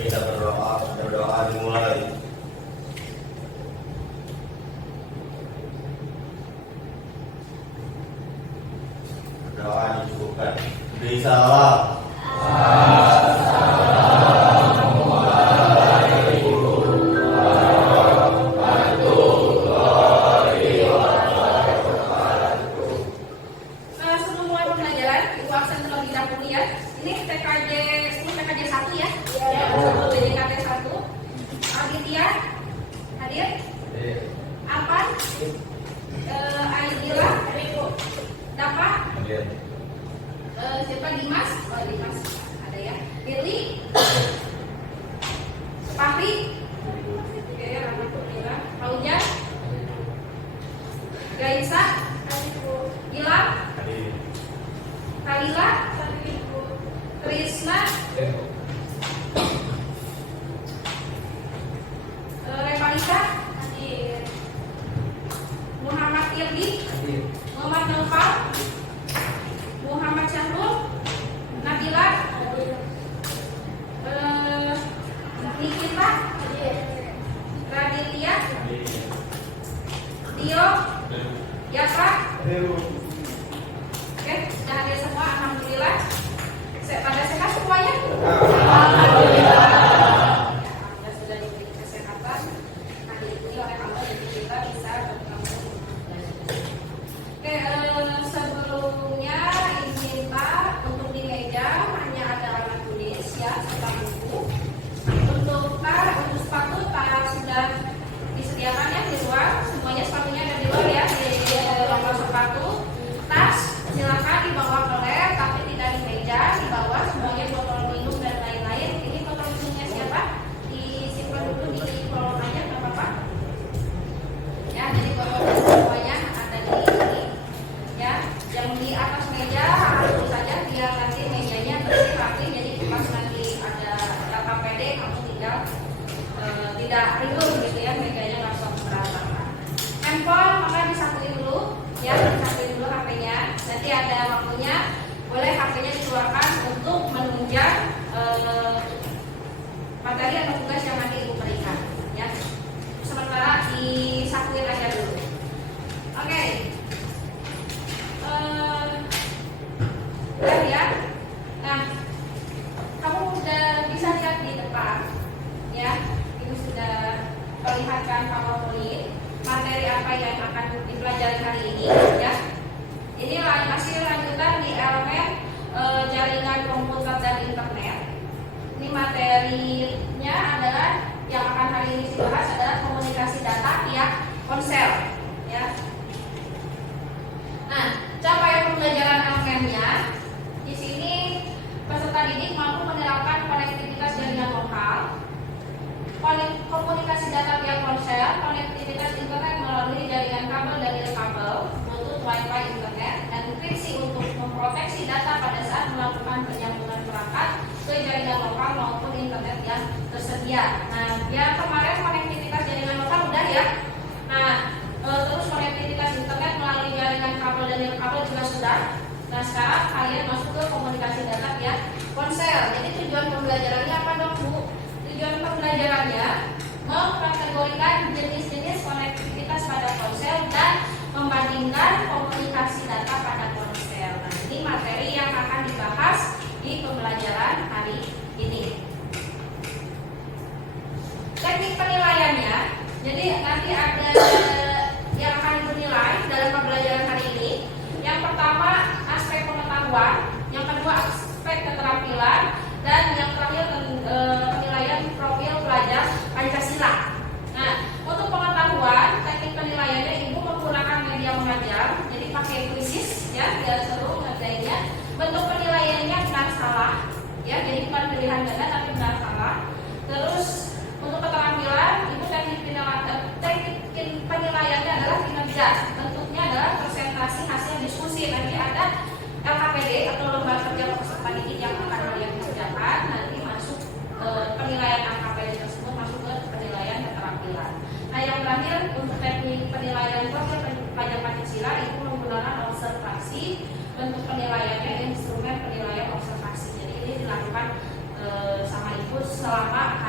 kita berdoa dimulai. Doa dicukupkan. Beri salam. Ini TKJ 1 ya, untuk PJKT 1. Aditya hadir? Apan? Aidila? Dapat? Siapa? Dimas? Oh, Dimas ada ya. Lili? Fahri? Oke, Alhamdulillah. Fauzan? Gaisa? Gilang? Kalila? Krisna? Revalisa? Muhammad Irdi? Muhammad Naufal? Muhammad Syahrul? Nabila? Nikita? Raditya? Dio? Yaka? Oke, sudah hadir semua, alhamdulillah. Pada sehat semuanya? Alhamdulillah. Ya, sudah diberi kesehatan. Hari ini oleh Allah jadi kita bisa bertemu. Oke, sebelumnya izin Pak untuk di meja hanya ada alat tulis ya, serta buku. Untuk sepatu Pak sudah disediakan ya di luar. Semuanya sepatunya ada di luar ya, di loker sepatu. Tas silakan dibawa ke lab, tapi tidak di meja, di bawah semuanya botol minum dan lain-lain. Ini botol minumnya siapa? Disimpan dulu di kolom aja, nggak apa-apa. Ya, jadi botol minum semuanya ada di sini. Ya, yang di atas meja harus saja biar nanti mejanya bersih rapi. Jadi pas nanti ada data PD kamu tinggal tidak ribut gitu ya, mejanya langsung berantakan. Handphone maka disatuin dulu, ya disatuin dulu HP-nya. Nanti ada waktunya boleh HP-nya dikeluarkan untuk menunjang materi atau tugas yang nanti Ibu berikan. Ya, sementara disakuin aja dulu. Oke. Udah ya. Nah, kamu sudah bisa lihat di depan, ya. Ibu sudah perlihatkan PowerPoint materi apa yang akan dipelajari hari ini, ya. Ini masih lanjutan di elemen jaringan komputer dan internet. Ini materinya adalah yang akan hari ini dibahas adalah komunikasi data via ponsel, ya. Nah, capaian pembelajaran elemennya di sini peserta didik mampu menerapkan konektivitas jaringan lokal, komunikasi data via ponsel, konektivitas internet melalui jaringan kabel dan nirkabel, Bluetooth, Wi-Fi, internet, enkripsi untuk memproteksi data pada saat melakukan penyambungan perangkat ke jaringan lokal maupun internet yang tersedia. Nah, yang kemarin konektivitas jaringan lokal udah ya. Nah, terus konektivitas internet melalui jaringan kabel dan nirkabel juga sudah. Nah, sekarang kalian masuk ke komunikasi data via ponsel. Jadi tujuan pembelajarannya apa dong, Bu? Tujuan pembelajarannya mengkategorikan jenis-jenis konektivitas pada ponsel dan membandingkan komunikasi data pada ponsel. Nah, ini materi yang akan dibahas di pembelajaran hari ini. Teknik penilaiannya, jadi nanti ada yang akan dinilai dalam pembelajaran hari ini. Yang pertama aspek pengetahuan, yang kedua aspek keterampilan, dan yang terakhir penilaian profil pelajar Pancasila. Nah, untuk pengetahuan, teknik penilaiannya Ibu menggunakan media mengajar, jadi pakai kuisis ya, biar seru ngerjainnya. Bentuk penilaiannya benar salah, ya, jadi bukan pilihan ganda tapi benar salah. Terus untuk keterampilan, Ibu teknik penilaiannya adalah kinerja. Bentuknya adalah presentasi hasil diskusi. Nanti ada LKPD atau lembar kerja peserta didik yang akan kalian kerjakan. Nanti masuk penilaian LKPD tersebut masuk ke penilaian keterampilan. Nah, yang terakhir untuk teknik penilaian profil pelajar Pancasila itu menggunakan observasi. Bentuk penilaiannya instrumen penilaian observasi. Jadi ini dilakukan sama Ibu selama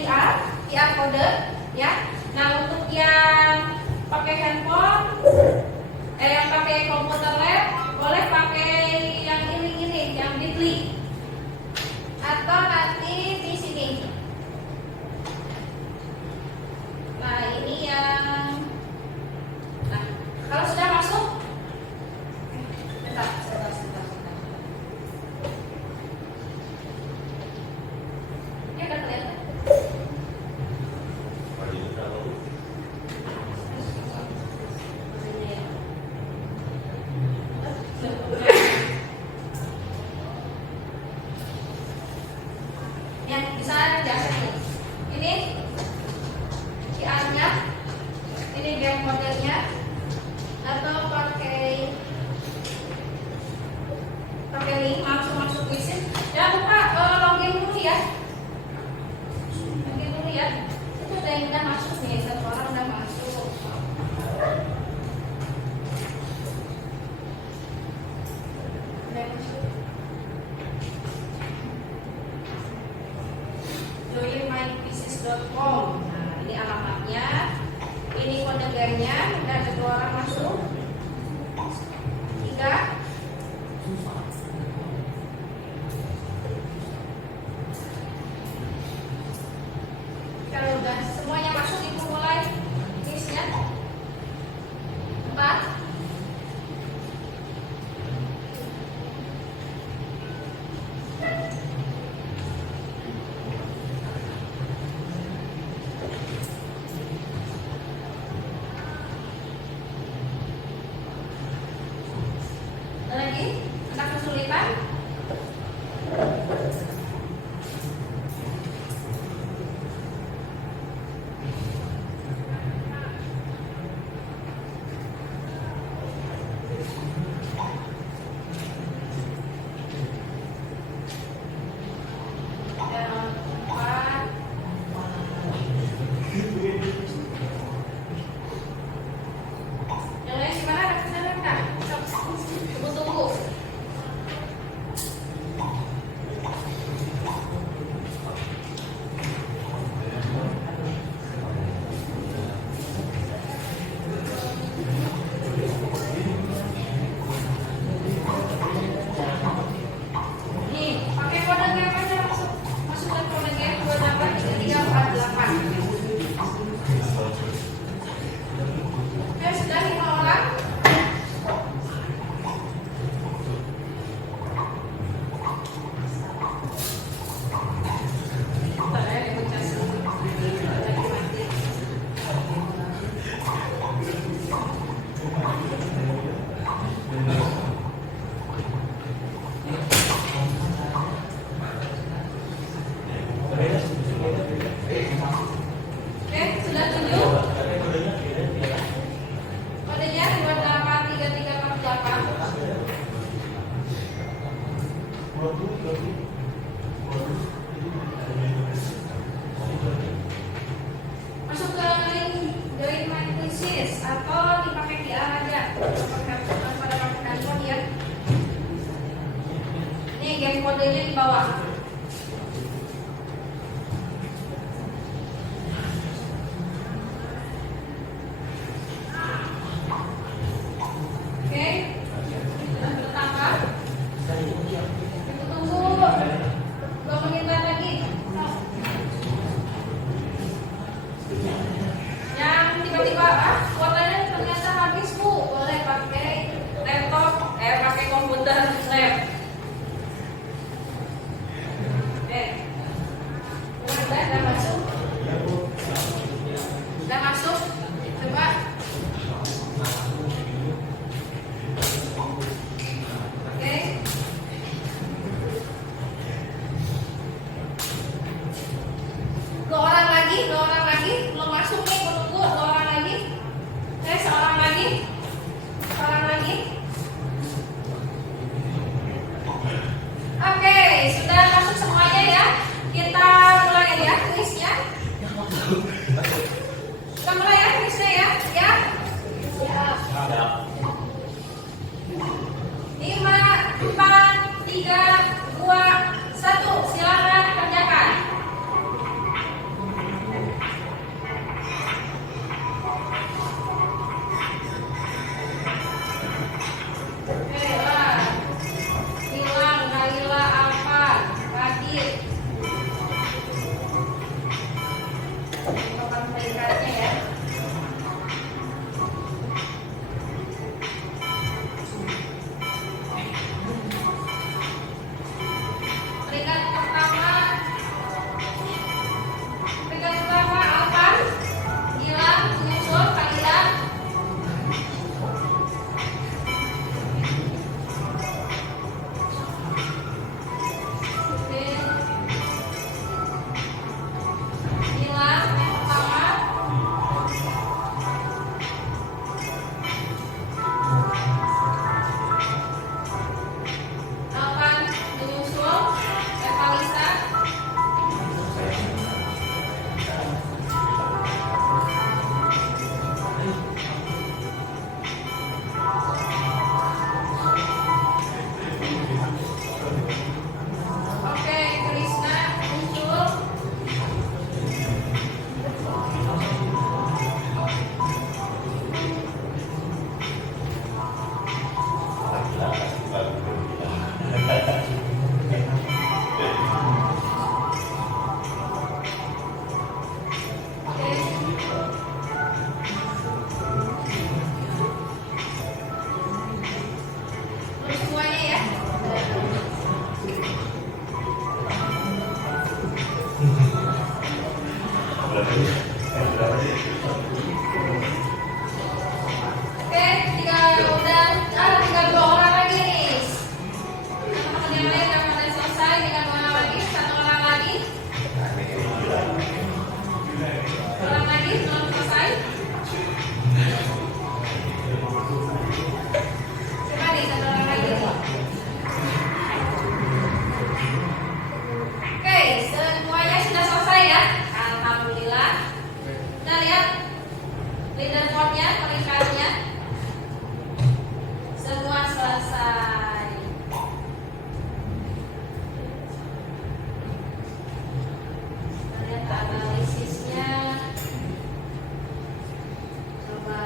QR code ya. Nah, untuk yang pakai handphone, yang pakai komputer lab, boleh pakai yang ini, yang Bitly, atau nanti di sini. Nah, ini yang, nah kalau sudah masuk, sebentar. Ini udah kelihatan. Ya, bisa diakses nih. Ini QR-nya, ini game modelnya, atau pakai link langsung masuk visit. Jangan lupa login dulu ya. Itu ada yang udah masuk nih, satu orang udah masuk. joinmybusiness.com. Nah, ini alamatnya, ini kode gamenya, udah ada 2 orang masuk. 3. Kalau udah semuanya masuk, ibu mulai listnya. 4. Lagi, anak kesulitan. Yang lain gimana? Ada tunggu. Nih, pakai kode game aja masukkan kode game 283348. Oke, sudah 5 orang. Oke, sudah 7. Kodenya 283348. Masuk ke link Join My Business atau dipakai QR aja. Pada pakai handphone ya. Ini game kodenya di bawah. Oke, sudah tertangkap. Kita tunggu 2 menitan lagi. Yang tiba-tiba kuotanya ternyata habis, Bu, boleh pakai laptop, pakai komputer lab. Oke, udah masuk. Udah masuk. Coba. Oke. Dua orang lagi, belum masuk nih, menunggu 2 orang lagi. Seorang lagi. Oke, sudah masuk semuanya ya. Kita mulai ya kuisnya. Kita mulai ya kuisnya ya. Ya. 5, 4, 3, 2, 1. Silakan kerjakan. Oke, tinggal 2 orang lagi nih. Teman-teman yang lain yang pada selesai, tinggal 2 orang lagi, 1 orang lagi. 1 orang lagi belum selesai. Coba nih 1 orang lagi nih. Oke, semuanya sudah selesai ya. Alhamdulillah. Kita lihat leaderboardnya, peringkatnya. Semua selesai. Kita lihat analisisnya. Coba.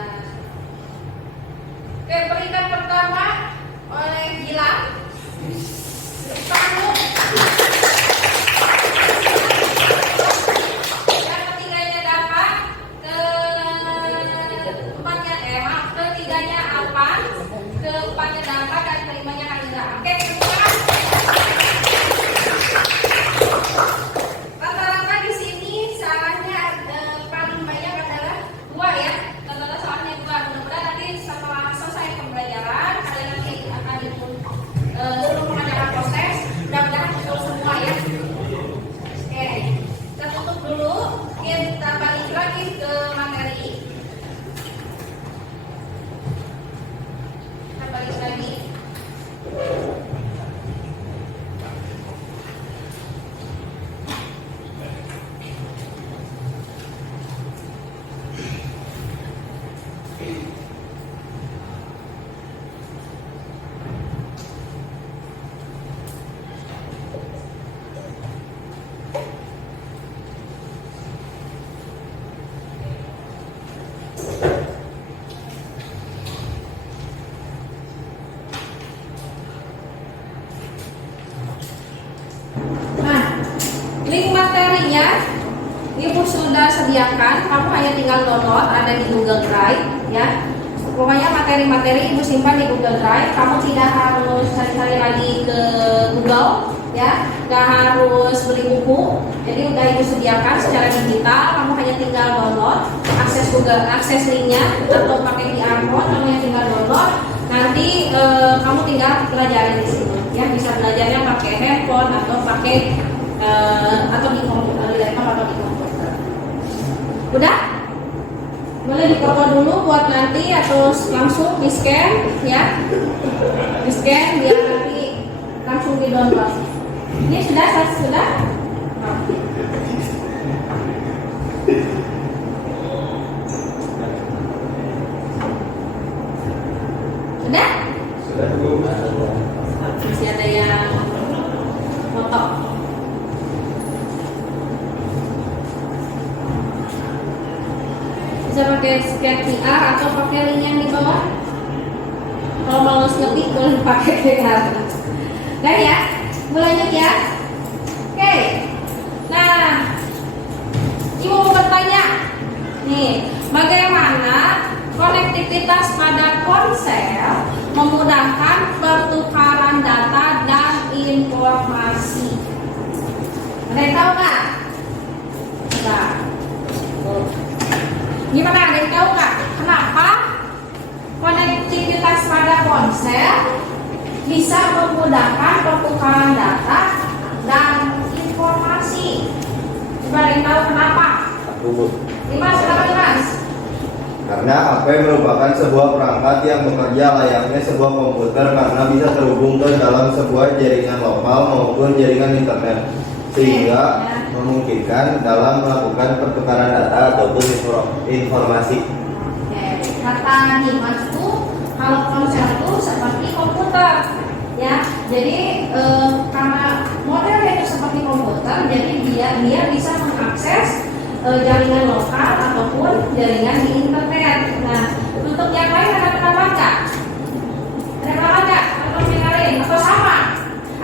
Oke, peringkat pertama oleh Gilang. Tangguh. Yang ketiganya dapat, ketiganya Alpan, keempatnya dapat dan kelimanya Hadira. Oke, semua. Rata-rata di sini salahnya paling banyak adalah 2 ya. Rata-rata salahnya 2. Mudah-mudahan nanti setelah selesai pembelajaran kalian nanti akan ikut seluruh pengajaran proses. Mudah-mudahan betul semua ya. Oke, kita tutup dulu. Kita balik lagi ke materi. Kita balik lagi. Nah, link materinya Ibu sudah sediakan, kamu hanya tinggal download, ada di Google Drive ya. Pokoknya materi-materi Ibu simpan di Google Drive. Kamu tidak harus cari-cari lagi ke Google ya, nggak harus beli buku. Jadi udah Ibu sediakan secara digital, kamu hanya tinggal download, akses Google, akses linknya atau pakai QR code, kamu yang tinggal download. Nanti kamu tinggal pelajari di sini ya, bisa belajarnya pakai handphone atau pakai atau di komputer, di laptop atau di komputer. Udah? Boleh difoto dulu buat nanti atau langsung di scan ya, di scan biar nanti langsung di download. Ini sudah? Oke. Sudah? Masih ada yang foto. Bisa pakai scan QR atau pakai link yang di bawah. Kalau males ngetik boleh pakai QR. Dan ya, lanjut ya. Oke. Nah, Ibu mau bertanya nih, bagaimana konektivitas pada ponsel memudahkan pertukaran data dan informasi? Ada yang tahu nggak? Nah, gimana? Ada yang tahu nggak? Kenapa konektivitas pada ponsel bisa memudahkan pertukaran data dan informasi? Coba ada yang tahu kenapa? Dimas, kenapa Dimas? Karena HP merupakan sebuah perangkat yang bekerja layaknya sebuah komputer karena bisa terhubung ke dalam sebuah jaringan lokal maupun jaringan internet, sehingga memungkinkan dalam melakukan pertukaran data ataupun informasi. Kata Dimas itu kalau ponsel itu seperti komputer ya, jadi karena modelnya itu seperti komputer, jadi dia bisa mengakses jaringan lokal ataupun jaringan di internet. Nah, untuk yang lain ada kenapa enggak? Ada kenapa enggak? Atau yang lain? Atau sama?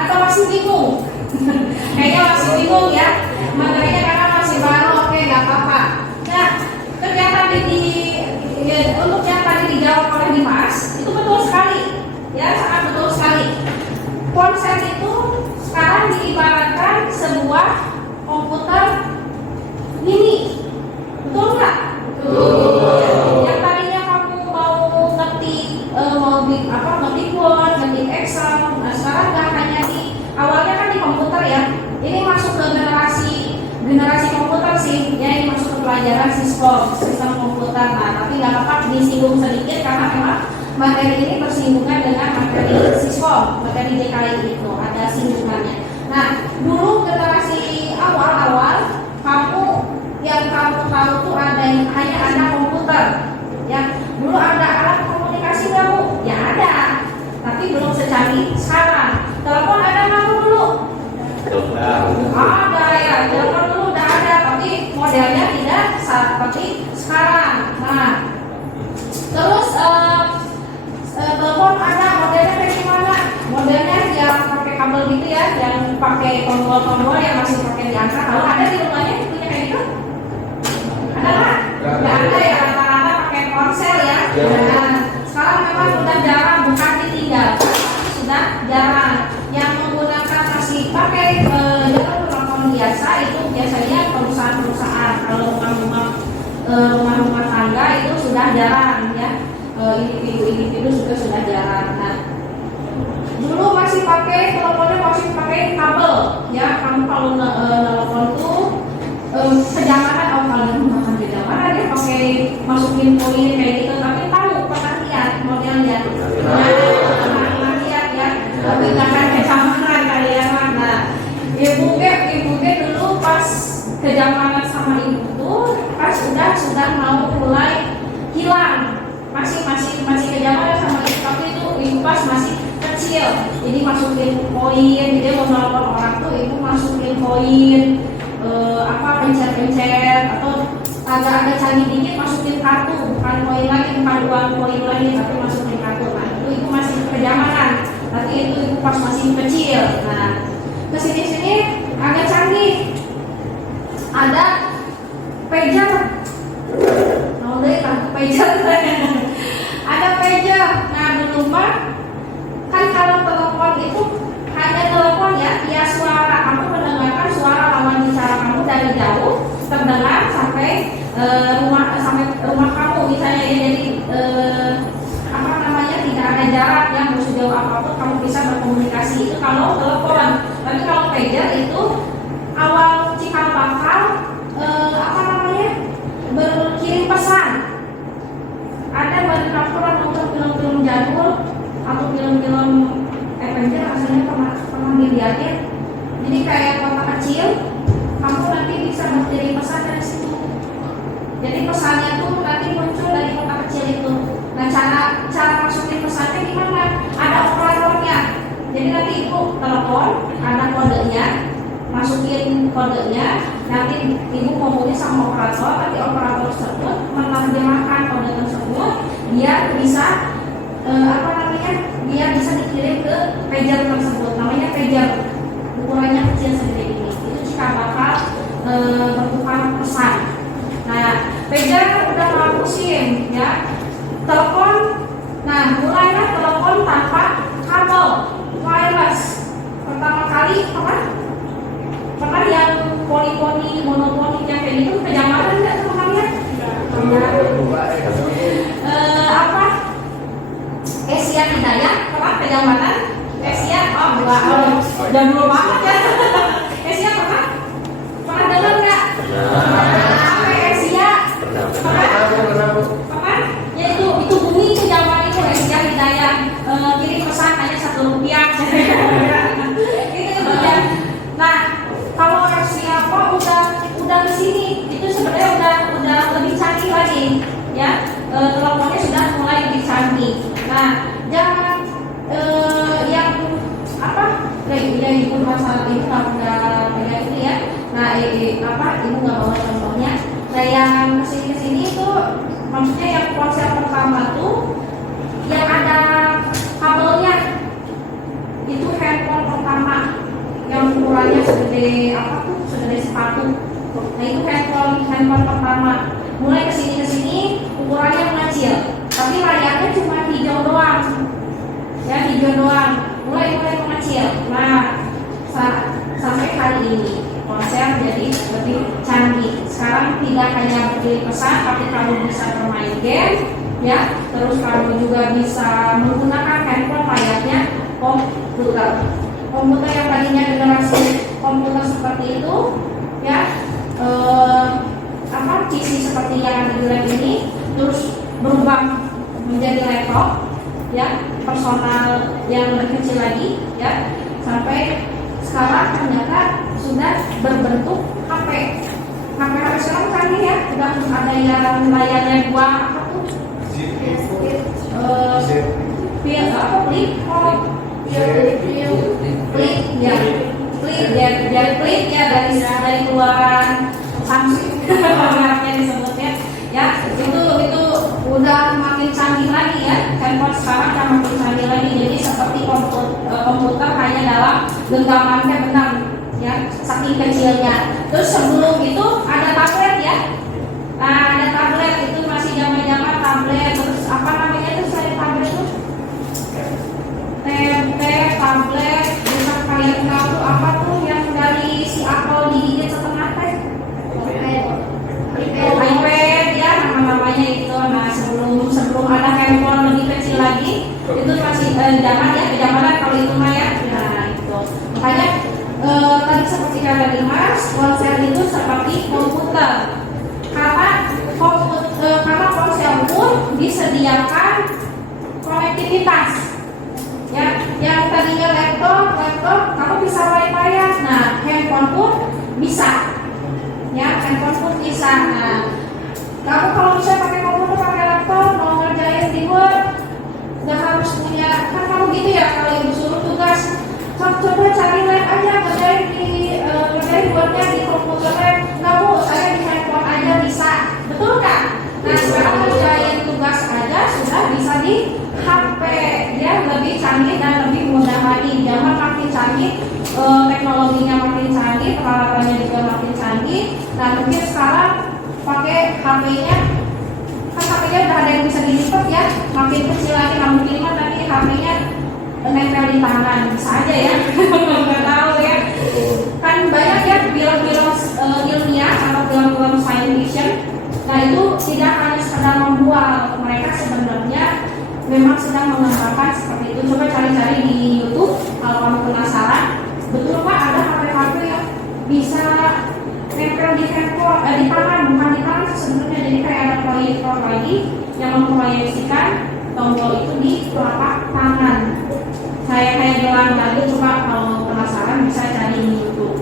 Atau masih bingung? Kayaknya masih bingung ya. Materinya karena masih baru, oke, nggak apa-apa. Nah, ternyata untuk yang tadi dijawab oleh Dimas itu betul sekali, ya, sangat betul sekali. Ponsel itu sekarang diibaratkan sebuah komputer mini, sih, ya ini masuk ke pelajaran Siskom, sistem komputer. Nah, tapi nggak apa-apa disinggung sedikit karena memang materi ini bersinggungan dengan materi Siskom, materi DKI itu ada singgungannya. Nah, dulu generasi awal-awal kamu yang kamu tahu tuh ada yang hanya ada komputer, ya. Dulu ada alat komunikasi nggak Bu? Ya ada, tapi belum secanggih sekarang. Telepon ada nggak Bu dulu? Ada ya, telepon dulu udah ada, tapi modelnya tidak seperti sekarang. Nah, terus telepon ada modelnya kayak gimana? Modelnya yang pakai kabel gitu ya, yang pakai tombol-tombol yang masih pakai diangkat. Kalau ada di rumahnya punya kayak gitu? Ada nggak? Nggak ada ya, rata-rata pakai ponsel ya. Nah, sekarang memang sudah jarang, bukan ditinggalkan, sudah jarang. Yang menggunakan masih pakai telepon biasa itu biasanya perusahaan-perusahaan. Kalau rumah-rumah tangga itu sudah jarang ya. Individu juga sudah jarang. Nah, dulu masih pakai teleponnya masih pakai kabel ya. Kamu kalau telepon tuh kejamanan kalau bukan kejamanan dia pakai masukin koin kayak gitu, tapi tahu pernah lihat modelnya. Pernah lihat ya, tapi nggak kan kejamanan kalian. Nah, ibu dulu pas kejamanan sama ibu tuh pas sudah mau mulai hilang, masih kejamanan sama ibu, tapi itu ibu pas masih kecil, jadi masukin koin, jadi mau nelfon orang tuh ibu masukin koin, pencet atau agak canggih dikit masukin kartu, bukan koin lagi, bukan uang koin lagi, tapi masukin kartu. Nah, itu ibu masih kejamanan, tapi itu ibu pas masih kecil. Nah, kesini agak canggih, ada pager, kartu pager, ada pager. Nah, dulu mah kan kalau telepon itu hanya telepon ya, via suara, kamu mendengarkan suara lawan bicara kamu dari jauh terdengar sampai rumah kamu misalnya ya, jadi tidak ada jarak yang sejauh apapun kamu bisa berkomunikasi. Itu kalau telepon. Tapi kalau pager itu awal cikal bakal berkirim pesan. Ada banyak laporan nonton film-film jadul atau film-film Avenger, aslinya pernah dilihatin. Jadi kayak kota kecil, kamu nanti bisa berkirim pesan dari situ. Jadi pesannya tuh nanti muncul dari kota kecil itu. Nah, cara masukin pesannya gimana? Ada operatornya. Jadi nanti ibu telepon, ada kodenya, masukin kodenya, nanti ibu ngomongin sama operator, nanti operator tersebut menerjemahkan kode tersebut, dia bisa dia bisa dikirim ke pager tersebut, namanya pager, ukurannya kecil segede ini. Itu jika bakal bertukar pesan. Nah, pager udah ngapusin ya, telepon. Nah, mulailah telepon tanpa kabel, wireless. Pertama kali pernah yang poli monopoli yang kayak gitu kejamanan nggak tuh kalian? Asia Hidayah pernah kejamanan? Asia udah dulu banget ya. Asia pernah dengar nggak? Asia pernah? Ya itu bumi itu zaman itu Asia Hidayah kirim pesan hanya Rp1. Itu ya. Nah, kalau siapa udah ke sini itu sebenarnya udah lebih canggih lagi ya, teleponnya sudah mulai lebih canggih. Nah, jangan yang ya ibu masalah ibu nggak pegang ini ya. Nah, ibu nggak bawa contohnya. Nah, yang kesini itu maksudnya yang ponsel pertama tuh yang ada kabelnya, itu handphone pertama yang ukurannya segede sepatu. Nah, itu handphone pertama. Mulai kesini ukurannya mengecil, tapi layarnya cuma hijau doang. Ya, hijau doang. Mulai mengecil. Nah, sampai hari ini ponsel jadi lebih canggih. Sekarang tidak hanya berkirim pesan, tapi kamu bisa bermain game, ya. Terus kamu juga bisa menggunakan handphone layarnya komputer. Komputer yang tadinya generasi komputer seperti itu, ya, koneksi seperti yang di lab ini, terus berubah menjadi laptop, ya, personal yang lebih kecil lagi, ya, sampai sekarang ternyata sudah berbentuk HP. HP sekarang canggih ya, sudah ada yang layarnya dua apa tuh? Flip ya dari keluaran Samsung yang disebutnya, ya, itu udah makin canggih lagi ya, handphone sekarang udah makin canggih lagi, jadi seperti komputer hanya dalam genggaman benang, ya, saking kecilnya. Terus sebelum itu ada tablet ya, nah, ada tablet itu masih zaman tablet, terus apa namanya itu saya tablet itu? Tablet, bisa kalian tahu apa tuh yang dari si Apple digigit setengah teh? iPad ya, namanya itu. Nah, sebelum ada handphone lebih kecil lagi, itu masih zaman ya, kejamanan kalau itu mah ya. Nah, itu makanya tadi seperti kata Dimas, ponsel itu seperti komputer karena ponsel pun disediakan konektivitas. Ya, yang tadinya laptop kamu bisa wifi ya. Nah, handphone pun bisa. Ya, handphone pun bisa. Nah, kamu kalau bisa pakai komputer, pakai laptop, mau ngerjain di Word, nggak harus punya, kan kamu gitu ya, kalau ibu suruh tugas, coba cari lab aja, ngerjain Wordnya di komputer lab. Nggak bu, saya di handphone aja bisa, betul kan? Nah, sekarang ngerjain tugas aja sudah bisa di HP, dia lebih canggih dan lebih mudah lagi. Zaman makin canggih, teknologinya makin canggih, peralatannya juga makin canggih. Nah, mungkin sekarang pakai HP-nya, kan HP-nya udah ada yang bisa dilipat ya, makin kecil lagi. Nah, mungkin mah nanti HP-nya nempel di tangan, bisa aja ya. Nggak tahu ya. Kan banyak ya film-film ilmiah atau film-film science fiction. Nah, itu tidak hanya sekedar membual, mereka sebenarnya memang sedang mengembangkan seperti itu. Coba cari-cari di YouTube kalau kamu penasaran. Betul Pak, ada HP-HP yang bisa nempel di handphone, di tangan, bukan di tangan sebenarnya. Jadi kayak ada proyektor lagi yang memproyeksikan tombol itu di telapak tangan. Saya kayak bilang tadi, coba kalau penasaran bisa cari di YouTube.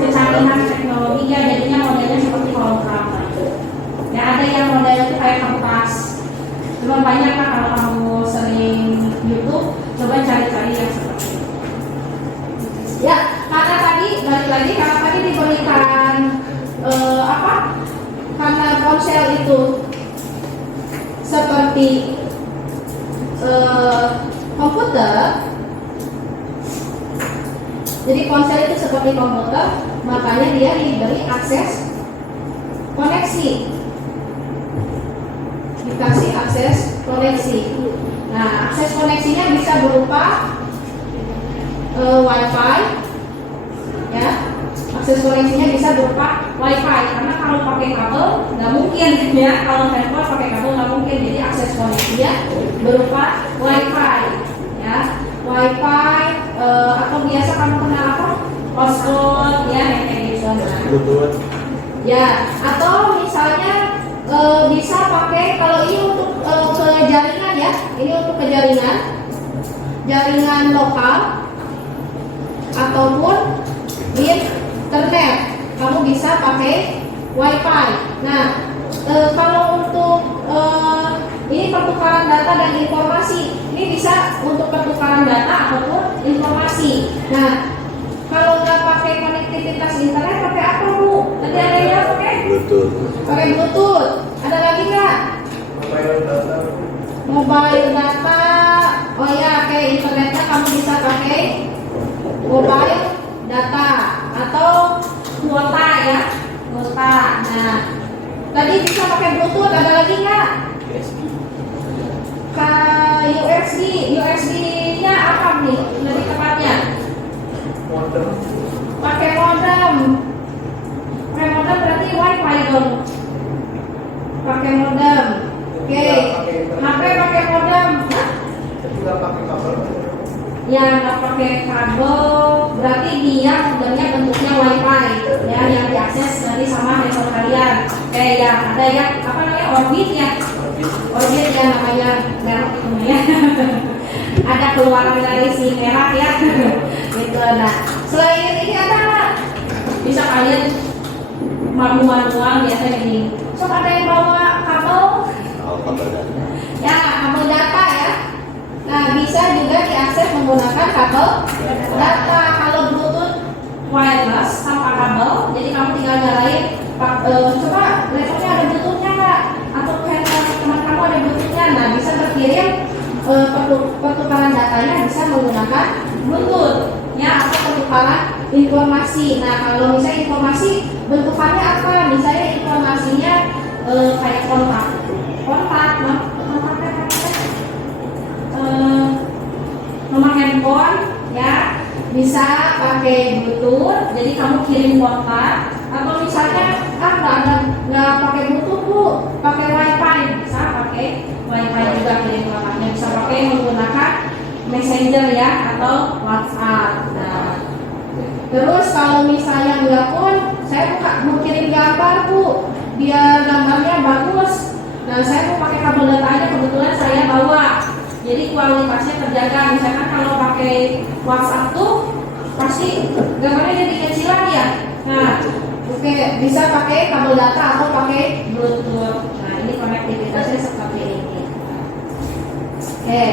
Kecanggihan teknologi ya, jadinya modelnya seperti hologram. Ya, ada yang modelnya itu kayak kertas. Cuma banyak lah kalau kamu sering YouTube, coba cari-cari yang seperti itu. Ya, karena tadi balik lagi, karena tadi diberikan karena ponsel itu seperti komputer, jadi ponsel itu seperti komputer, makanya dia diberi akses koneksi. Dikasih akses koneksi. Nah, akses koneksinya bisa berupa WiFi, ya. Akses koneksinya bisa berupa WiFi, karena kalau pakai kabel nggak mungkin, ya. Kalau handphone pakai kabel nggak mungkin, jadi akses koneksinya berupa WiFi, ya. WiFi atau biasa kamu kenal apa? Hotspot, ya, kayak gitu. Nah, ya, atau misalnya bisa pakai, kalau ini untuk ke jaringan ya, ini untuk ke jaringan lokal ataupun internet, kamu bisa pakai WiFi. Nah, kalau untuk ini pertukaran data dan informasi, ini bisa untuk pertukaran data ataupun informasi. Nah, kalau nggak pakai konektivitas internet, pakai apa Bu? Tadi ada yang pakai Bluetooth. Pakai Bluetooth. Ada lagi nggak? Mobile data. Oh ya, kayak internetnya kamu bisa pakai mobile data atau kuota ya, kuota. Nah, tadi bisa pakai Bluetooth. Ada lagi nggak? USB-nya apa nih? Lebih tepatnya? Pakai modem. Pakai modem berarti WiFi dong. Pakai modem. Oke. HP pakai modem. Nggak pakai kabel. Ya, nggak pakai kabel. Berarti dia modemnya bentuknya WiFi. Ya, yang diakses nanti sama handphone kalian. Oke. ya ada yang apa namanya orbit ya, orbit ya namanya merah itu ya. Ada keluaran dari si merah ya, gitu. Nah selain ini ada bisa kalian manual biasanya gini. So ada yang bawa kabel, ya kabel data ya. Nah bisa juga diakses menggunakan kabel data. Kalau Bluetooth wireless tanpa kabel, jadi kamu tinggal nyalain. Coba laptopnya ada Bluetoothnya nggak? Atau handphone teman kamu ada Bluetoothnya? Nah bisa berkirim pertukaran datanya bisa menggunakan Bluetooth ya, atau pertukaran informasi. Nah kalau misalnya informasi bentukannya apa? Misalnya informasinya kayak nomor handphone ya, bisa pakai Bluetooth. Jadi kamu kirim kontak. Atau misalnya nggak pakai Bluetooth bu, pakai WiFi, bisa pakai WiFi juga kirim kontaknya. Bisa pakai menggunakan Messenger ya atau WhatsApp. Nah, terus kalau misalnya nggak pun, saya mau kirim gambar bu, biar gambarnya bagus. Nah, saya mau pakai kabel data aja, kebetulan saya bawa. Jadi kualitasnya terjaga. Misalkan kalau pakai WhatsApp tuh pasti gambarnya jadi kecilan ya. Nah, oke, bisa pakai kabel data atau pakai Bluetooth. Nah, ini konektivitasnya seperti ini. Oke.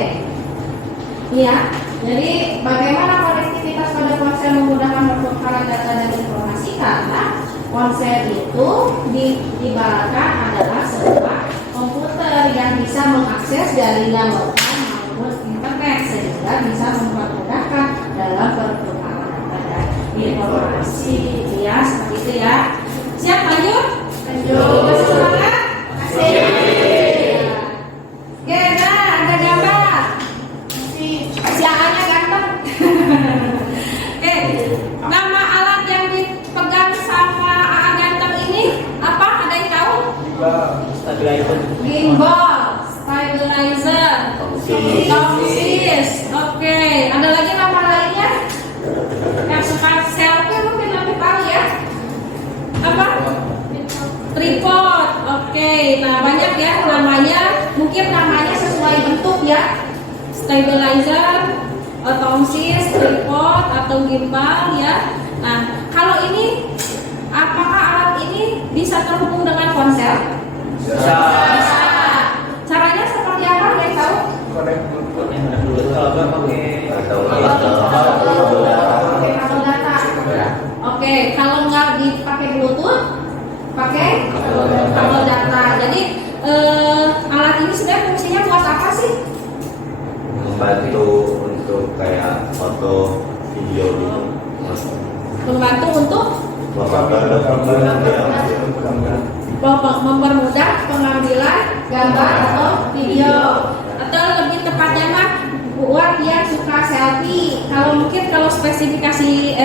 Iya. Jadi bagaimana konektivitas pada ponsel memudahkan pertukaran data dan informasi? Karena ponsel itu diibaratkan adalah sebuah komputer yang bisa mengakses jaringan lokal maupun internet, sehingga bisa mempermudahkan dalam pertukaran data dan informasi. Ya, seperti itu ya. Siap lanjut? Lanjut. Masih semangat? Masih. Oke, nah ada gambar. Si A-nya ganteng. Oke, nama alat yang dipegang sama A ganteng ini apa? Ada yang tahu? Stabilizer. Gimbal, stabilizer, tongsis. Oke, ada lagi nama lainnya? Yang suka selfie mungkin lebih tahu ya. Apa? Tripod. Oke, nah banyak ya namanya. Mungkin namanya sesuai bentuk ya. Stabilizer, tongsis, tripod atau gimbal ya. Nah, kalau ini apakah alat ini bisa terhubung dengan ponsel? Bisa. Bisa. Caranya seperti apa? Yang tahu? Connect Bluetooth. Kalau nggak pakai Pakai kabel data. Oke, kalau nggak dipakai Bluetooth, pakai kabel data. Jadi alat ini sebenarnya fungsinya buat apa sih? Membantu untuk kayak foto, video gitu. Membantu untuk mempermudah pengambilan gambar atau video, atau lebih tepatnya mah buat yang suka selfie. Kalau spesifikasi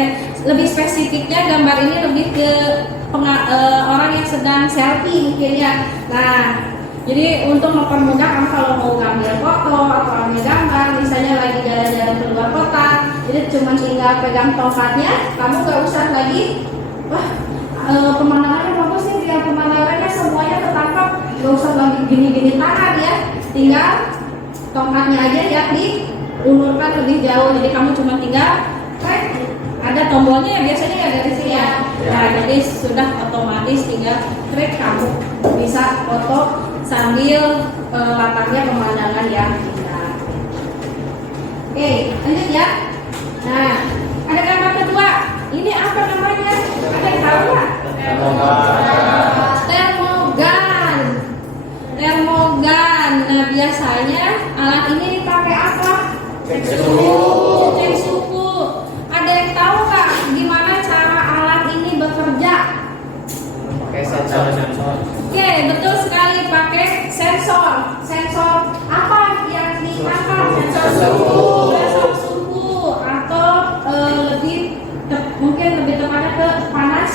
lebih spesifiknya gambar ini lebih ke orang yang sedang selfie mungkin ya. Nah, jadi untuk mempermudah kamu kalau mau ngambil foto atau ambil gambar, misalnya lagi jalan-jalan keluar kota, jadi cuma tinggal pegang tongkatnya, kamu nggak usah lagi, wah pemandangannya bagus nih, biar pemandangannya semuanya tertangkap, nggak usah lagi gini-gini tangan ya, tinggal tongkatnya aja yang diulurkan lebih jauh, jadi kamu cuma tinggal ada tombolnya ya biasanya ya dari sini ya. Nah, jadi sudah otomatis tinggal klik, kamu bisa foto sambil latarnya pemandangan yang indah. Oke, lanjut ya. Nah, ada gambar kedua. Ini apa namanya? Ada yang tahu nggak? Termogan. Termogan. Nah, biasanya alat ini dipakai apa? Cek suhu. Ada yang tahu nggak gimana cara alat ini bekerja? pakai sensor. Oke, betul sekali, pakai sensor. Sensor apa yang dipakai? Sensor suhu atau mungkin lebih tepatnya ke panas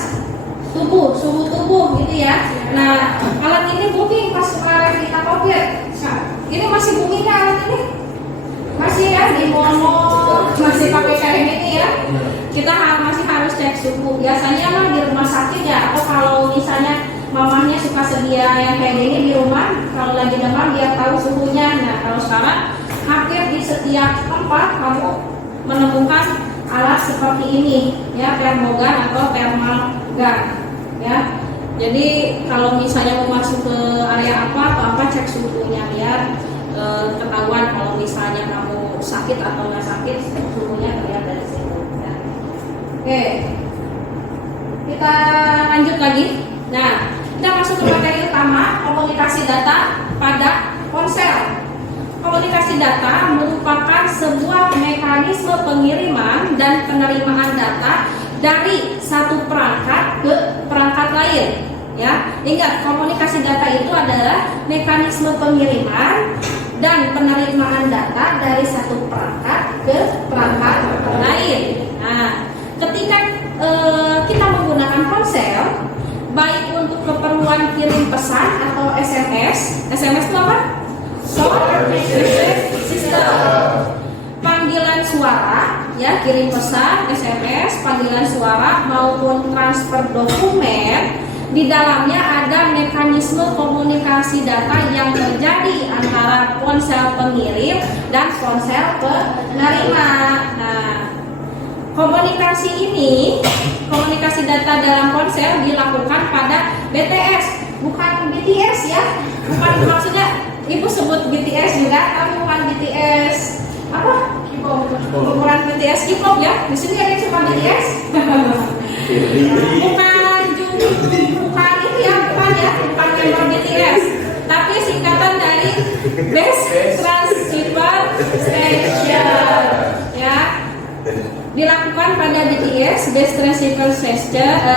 tubuh, suhu tubuh gitu ya. Nah, alat ini booming pas kemarin kita COVID. Nah, ini masih booming ya alat ini? Masih ya, di mall masih pakai kayak gini ya. Kita masih harus cek suhu. Biasanya mah di rumah sakit ya, atau kalau misalnya mamahnya suka sedia yang kayak gini di rumah, kalau lagi demam dia tahu suhunya. Nah, kalau sekarang hampir di setiap tempat kamu menemukan alat seperti ini, ya, termogan atau thermal gun, ya. Jadi kalau misalnya mau masuk ke area apa atau apa, cek suhunya biar ketahuan kalau misalnya kamu sakit atau nggak sakit, suhunya terlihat dari situ. Ya. Oke, kita lanjut lagi. Nah, kita masuk ke materi utama, komunikasi data pada ponsel. Komunikasi data merupakan sebuah mekanisme pengiriman dan penerimaan data dari satu perangkat ke perangkat lain. Ya, ingat, komunikasi data itu adalah mekanisme pengiriman dan penerimaan data dari satu perangkat ke perangkat lain. Nah, ketika kita menggunakan ponsel, baik untuk keperluan kirim pesan atau SMS. SMS itu apa? Short Message System. Panggilan suara, ya, kirim pesan, SMS, panggilan suara maupun transfer dokumen. Di dalamnya ada mekanisme komunikasi data yang terjadi antara ponsel pengirim dan ponsel penerima. Nah, komunikasi data dalam ponsel dilakukan pada BTS, bukan BTS, ya. Bukan, maksudnya Ibu sebut BTS juga, tapi bukan BTS apa? Bukan BTS K-pop, ya. Di sini ada cuma BTS. Bukan bukan itu ya, bukan member BTS, tapi singkatan dari Base Transceiver Station, ya. Dilakukan pada BTS, Base Transceiver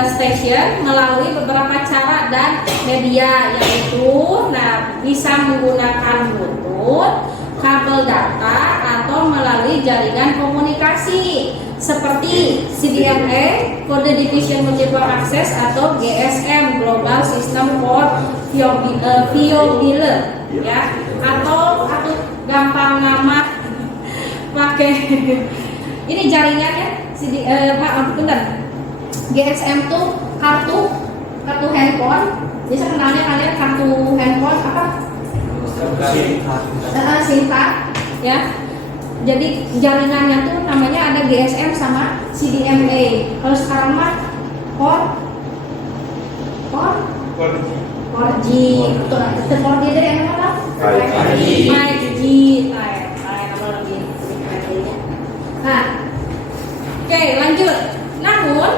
Station, melalui beberapa cara dan media, yaitu, nah, bisa menggunakan Bluetooth, kabel data, atau melalui jaringan komunikasi seperti CDMA, Code Division Multiple Access, atau GSM, Global System for Viewable, ya, atau gampang nama pakai ini jaringannya GSM tuh kartu handphone. Biasa kenalnya kalian kartu handphone apa? SIM card, ya. Jadi jaringannya tuh namanya ada GSM sama CDMA. Kalau sekarang mah 4G. Betul, 4G dari yang mana? 5G. Nah, oke, lanjut. Namun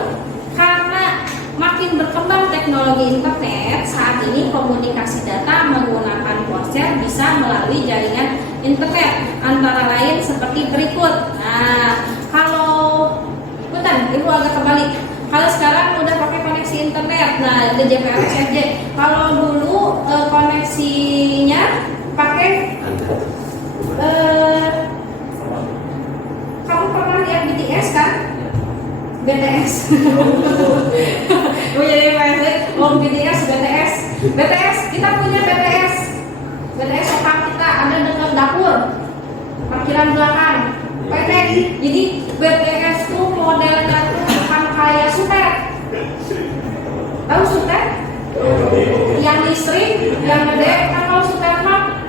karena makin berkembang teknologi internet, saat ini komunikasi data menggunakan ponsel bisa melalui jaringan internet, antara lain seperti berikut. Nah, kalau Ibu agak kebalik. Kalau sekarang udah pakai koneksi internet, nah, ada GPRS FJ. Kalau dulu koneksinya pakai kamu pernah lihat BTS kan? BTS. Oh jadi BTS, kita punya BTS lokal kita ada dekat dapur, parkiran belakang, pendek. Jadi BTS tuh modelnya tuh bukan kayak Sutet. Tahu Sutet? Yang listrik, yang gede. Kan kalau Sutet mah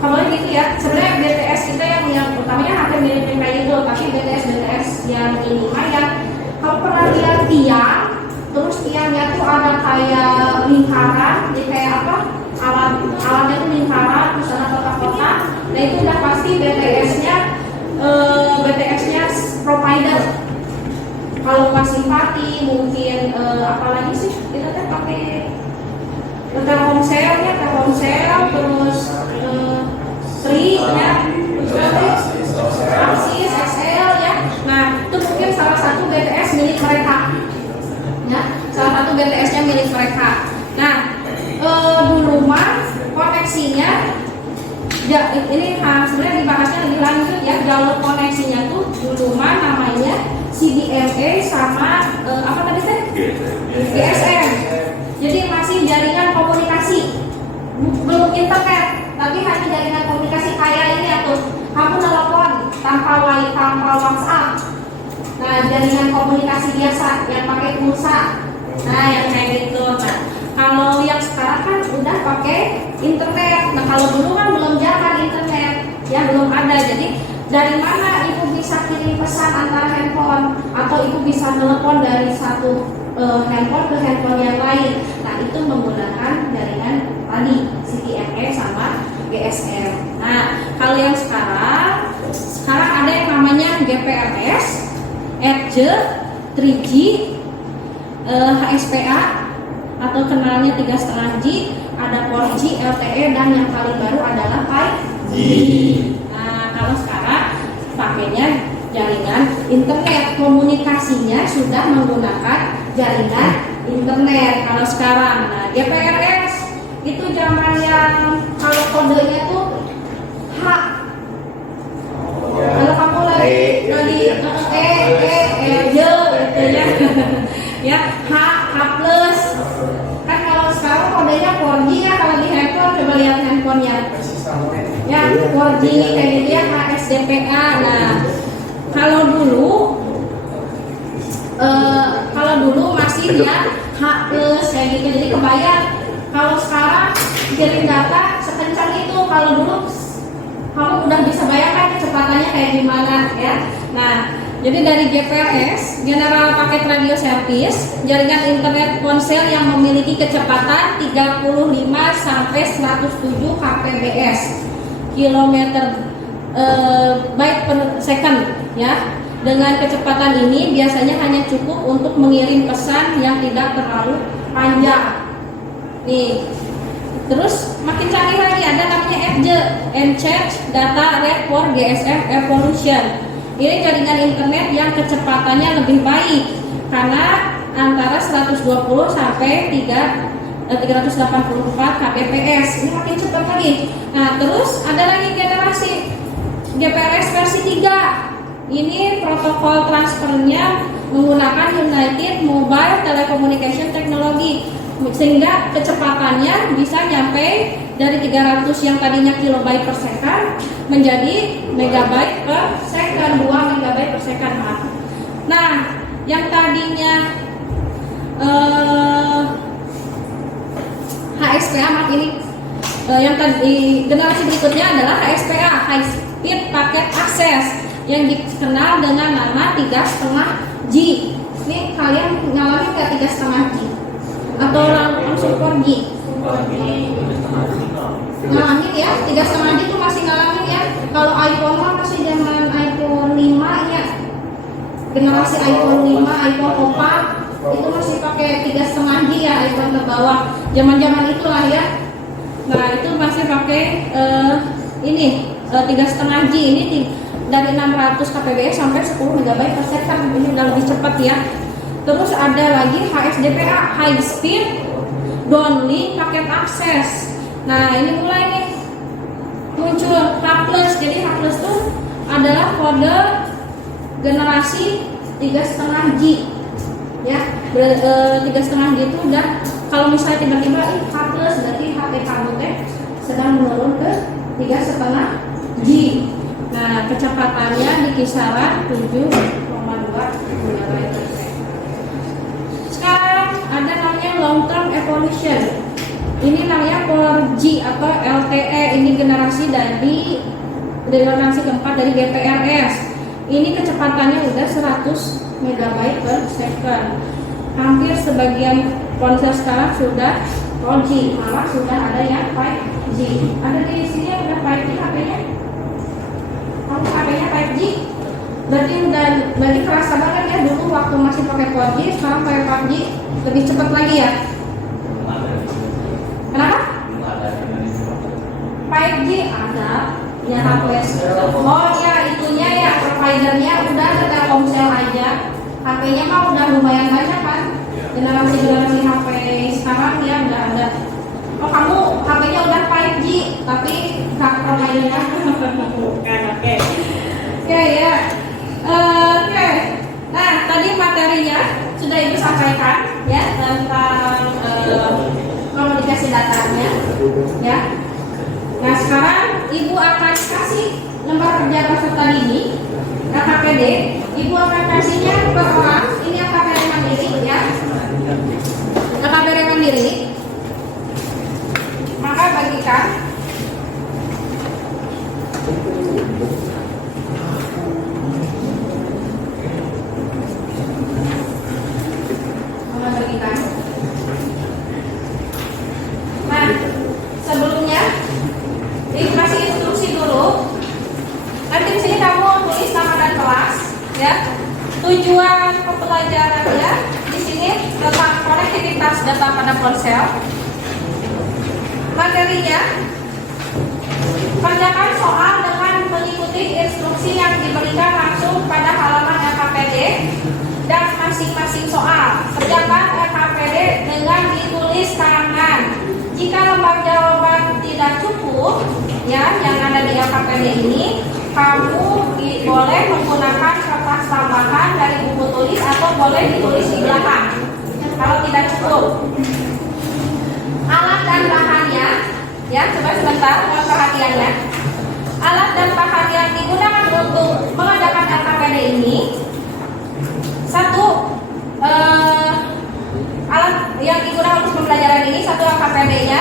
kabarnya gitu ya. Sebenarnya BTS kita yang utamanya hampir mirip kayak itu, tapi BTS yang ini mah yang kalau pernah lihat tiang, terus tiangnya tuh ada kayak lingkaran, jadi kayak apa? Alatnya tuh lingkaran, terus ada kotak-kotak. Nah itu udah pasti BTS-nya provider. Kalau masih Simpati mungkin apalagi sih kita kan pakai Telkomsel, terus Tri, ya, Aksis, XL, ya. Nah itu mungkin salah satu BTS milik mereka, ya, salah satu BTS-nya milik mereka. Nah dulu mah koneksinya, ya, ini sebenarnya dibahasnya lebih lanjut, ya. Jalur koneksinya tuh dulu mah namanya CDMA sama apa tadi teh? GSM. Jadi masih jaringan komunikasi, belum internet, tapi hanya jaringan komunikasi kayak ini ya tuh. Kamu telepon tanpa WhatsApp. Nah, jaringan komunikasi biasa yang pakai pulsa. Nah, yang kayak gitu. Nah, kalau pakai internet. Nah kalau dulu kan belum zaman internet, ya belum ada. Jadi dari mana ibu bisa kirim pesan antara handphone atau ibu bisa telepon dari satu handphone ke handphone yang lain? Nah itu menggunakan jaringan tadi CTMA sama GSM. Nah kalau yang sekarang ada yang namanya GPRS, 4G, 3G, HSPA atau kenalnya 3,5G, ada 4G, LTE, dan yang paling baru adalah 5G. Nah kalau sekarang pakainya jaringan internet, komunikasinya sudah menggunakan jaringan internet kalau sekarang. Nah GPRS itu zaman yang kalau kodenya tuh H. Kalau kamu lagi gitu ya. Ya, H plus. Kan kalau sekarang kodenya 4G ya, kalau di handphone coba lihat handphonenya. Ya, 4G kayak gitu ya, HSDPA. Nah, kalau dulu masih dia H plus kayak gitu. Jadi kebayang kalau sekarang kirim data sekencang itu, kalau dulu kamu udah bisa bayangkan kecepatannya kayak gimana ya. Nah, jadi dari GPRS, General Paket Radio Service, jaringan internet ponsel yang memiliki kecepatan 35 sampai 107 kbps, kilometer byte per second ya. Dengan kecepatan ini biasanya hanya cukup untuk mengirim pesan yang tidak terlalu panjang. Nih, terus makin canggih lagi ada namanya FJ, Enhanced Data Rate for GSM Evolution. Ini jaringan internet yang kecepatannya lebih baik karena antara 120 sampai 384 kbps. Ini makin cepat lagi. Nah, terus ada lagi generasi GPRS versi 3. Ini protokol transfernya menggunakan United Mobile Telecommunication Technology, sehingga kecepatannya bisa nyampe dari 300 yang tadinya kilobyte per second menjadi megabyte per second, 2 megabyte per second. Nah, yang tadinya HSPA ini yang tadi generasi berikutnya adalah HSPA, High Speed Packet Access, yang dikenal dengan nama 3,5G. Ini kalian ngalamin nggak 3,5G? Atau langsung 4G? Ngalamin ya, 3,5G itu masih ngalamin ya. Kalau iPhone mah masih zaman iPhone 5 ya. Generasi iPhone 5, iPhone 4 itu masih pakai 3,5G ya, iPhone ke bawah. Zaman-zaman itulah ya. Nah, itu masih pakai ini 3,5G ini dari 600 kbps sampai 10 MB per second. Ini udah lebih cepat ya. Terus ada lagi HSDPA, High Speed Downlink Packet Access. Nah, ini mulai nih muncul H+. Jadi H+ itu adalah kode generasi 3,5G ya. 3,5G itu udah, kalau misalnya tiba-tiba H+, berarti HP kamu sedang menurun ke 3,5G. Nah, kecepatannya di kisaran 7,2 MB. Sekarang ada namanya long term evolution. Ini namanya 4G atau LTE. Ini generasi keempat dari GPRS. Ini kecepatannya udah 100 MB per second. Hampir sebagian ponsel sekarang sudah 4G, malah sudah ada yang 5G. Ada di sini yang udah 5G HP-nya. Kamu HP-nya 5G, berarti kerasa banget ya. Dulu waktu masih pakai 4G, sekarang pakai 5G lebih cepat lagi ya. Kenapa? 5G ada ya HP. Oh ya, itunya ya, providernya udah ada Telkomsel aja. HP-nya mah udah lumayan banyak kan. Generasi HP sekarang ya udah ada. Oh, kamu HP-nya udah 5G tapi nggak providernya bukan. Oke ya. Oke. Nah, tadi materinya sudah Ibu sampaikan ya tentang komunikasi datanya ya. Nah, sekarang Ibu akan kasih lembar kerja peserta ini KKPD. Ibu akan kasihnya per orang. Ini KKPD mandiri ya. KKPD mandiri. ponsel. Materinya, kerjakan soal dengan mengikuti instruksi yang diberikan langsung pada halaman LKPD dan masing-masing soal. Kerjakan LKPD dengan ditulis tangan. Jika lembar jawaban tidak cukup, ya, yang ada di LKPD ini, kamu boleh menggunakan kertas tambahan dari buku tulis atau boleh ditulis di belakang. Kalau tidak cukup, alat dan bahannya, ya, coba sebentar mohon perhatiannya. Alat dan bahan yang digunakan untuk mengadakan LKPD ini, satu, alat yang digunakan untuk pembelajaran ini, satu LKPD-nya,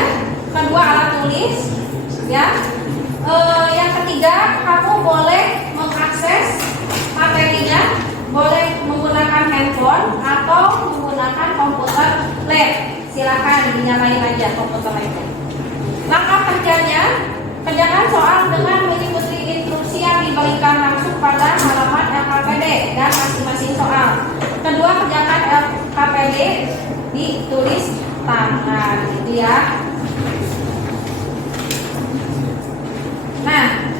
kedua alat tulis, ya. Yang ketiga, kamu boleh mengakses materinya, boleh menggunakan handphone atau menggunakan komputer lab. Silakan dinyalain aja komputer labnya. Langkah kerjanya, kerjakan soal dengan mengikuti instruksi yang diberikan langsung pada halaman LKPD dan masing-masing soal. Kedua, kerjakan LKPD ditulis tangan, gitu ya. Nah,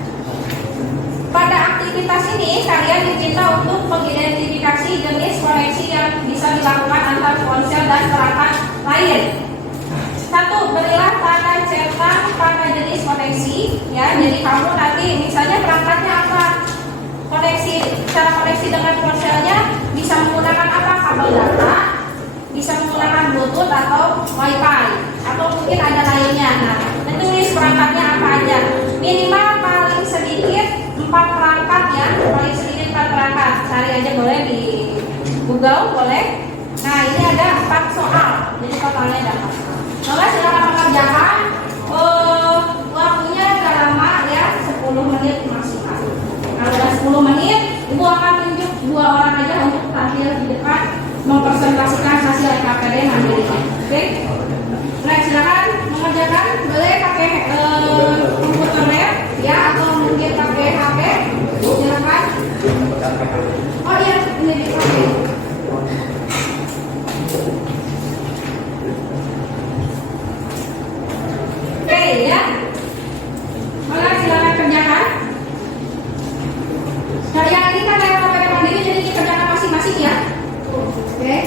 pada aktivitas ini kalian diminta untuk mengidentifikasi jenis koneksi yang bisa dilakukan antar ponsel dan perangkat lain. Satu, berilah tanda centang pada jenis koneksi, ya. Jadi kamu nanti misalnya perangkatnya apa, koneksi, cara koneksi dengan ponselnya bisa menggunakan apa, kabel data, bisa menggunakan Bluetooth atau Wi-Fi, atau mungkin ada lainnya. Nah, tulis perangkatnya apa aja. Minimal paling sedikit 4 perangkat, ya, paling sedikit 4 perangkat. Cari aja boleh di Google, boleh. Nah, ini ada 4 soal, jadi totalnya ada 4 soal. Maka silakan mengerjakan. Waktunya gak lama, ya, 10 menit maksimal. Kalau udah 10 menit, Ibu akan tunjuk 2 orang aja untuk tampil di depan mempresentasikan hasil LKPD mandirinya. Oke? Nah, silakan mengerjakan. Boleh pakai komputer lab, ya, atau mungkin pakai HP. Silakan. Oh iya, ini dipakai. Oke, ya. Maka silakan kerjakan. Nah, yang ini kan LKPD mandiri, jadi dikerjakan masing-masing, ya. Oke.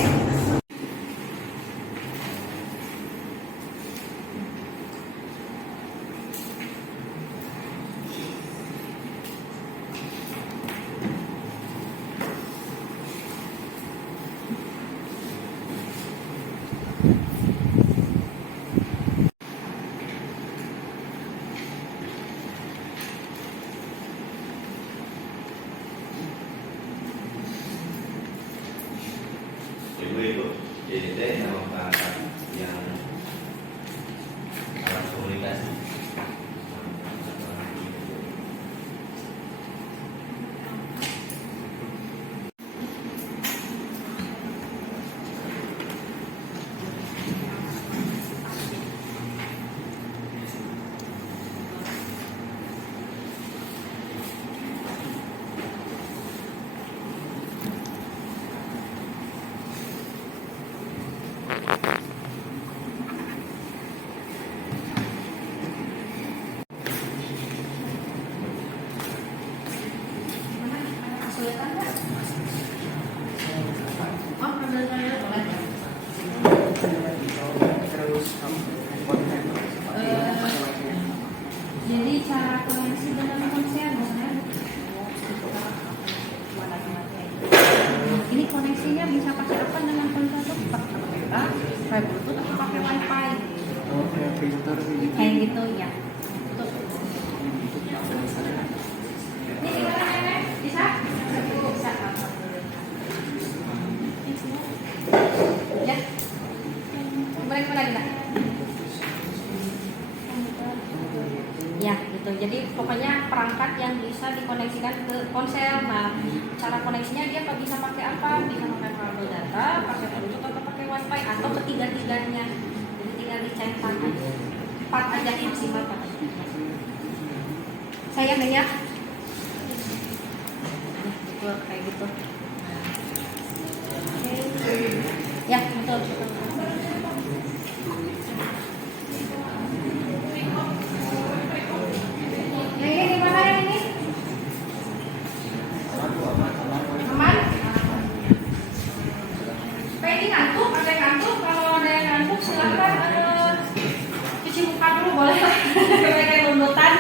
Ibu-ibu, jadi saya nama perangkat yang alat komunikasi. Kesulitan nggak? Oh, boleh. Jadi cara koneksi dengan ponsel, ini koneksinya bisa pakai apa dengan ponsel tuh? Pakai data, pakai Bluetooth atau pakai Wi-Fi? Kayak gitu, ya. Ini gimana, Nenek? Bisa? Bisa. Ya. Gimana lagi, Nak? Ya, gitu. Jadi pokoknya perangkat yang bisa dikoneksikan ke ponsel. Nah, cara koneksinya dia bisa pakai apa? Bisa pakai kabel data, pakai Bluetooth atau pakai Wi-Fi atau ketiga-tiganya. Jadi tinggal dicentang aja. 4 aja maksimal, Pak. Saya banyak. Ya, betul kayak gitu. Ya, betul.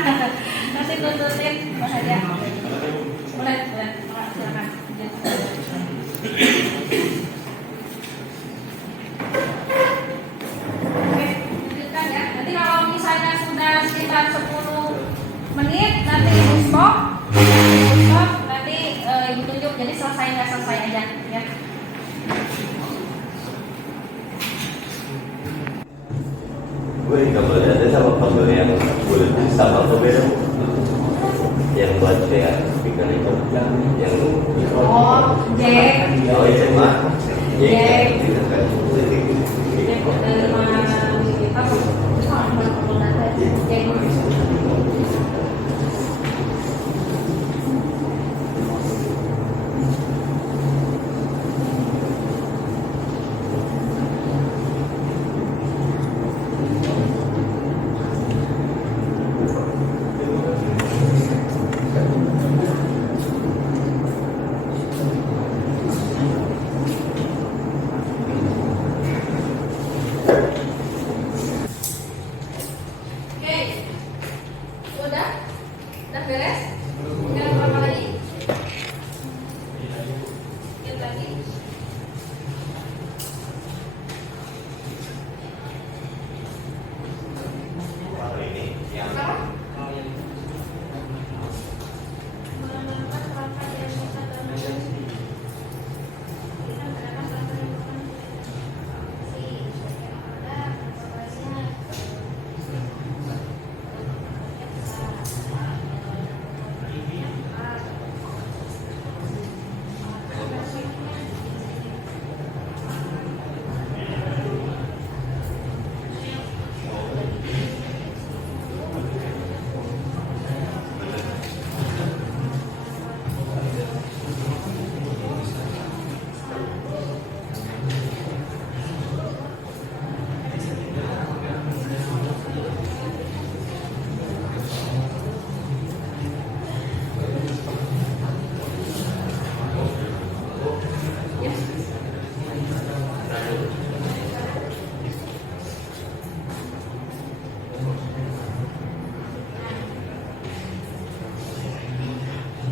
Nanti tuntutin Mas aja. Boleh, boleh. Silakan. Oke, lanjutkan ya. Nanti kalau misalnya sudah sekitar 10 menit, nanti ibu stop. Nanti ibu tunjuk. Jadi selesai nggak selesai aja ya. Gue gambar ada sama pembeli yang boleh sama pembeli yang buat kayak speaker itu yang Oh, Jack. oh itu mah Jack. itu kan Oke, udah beres? Tinggal berapa lagi? Lihat lagi. ini yang Apa?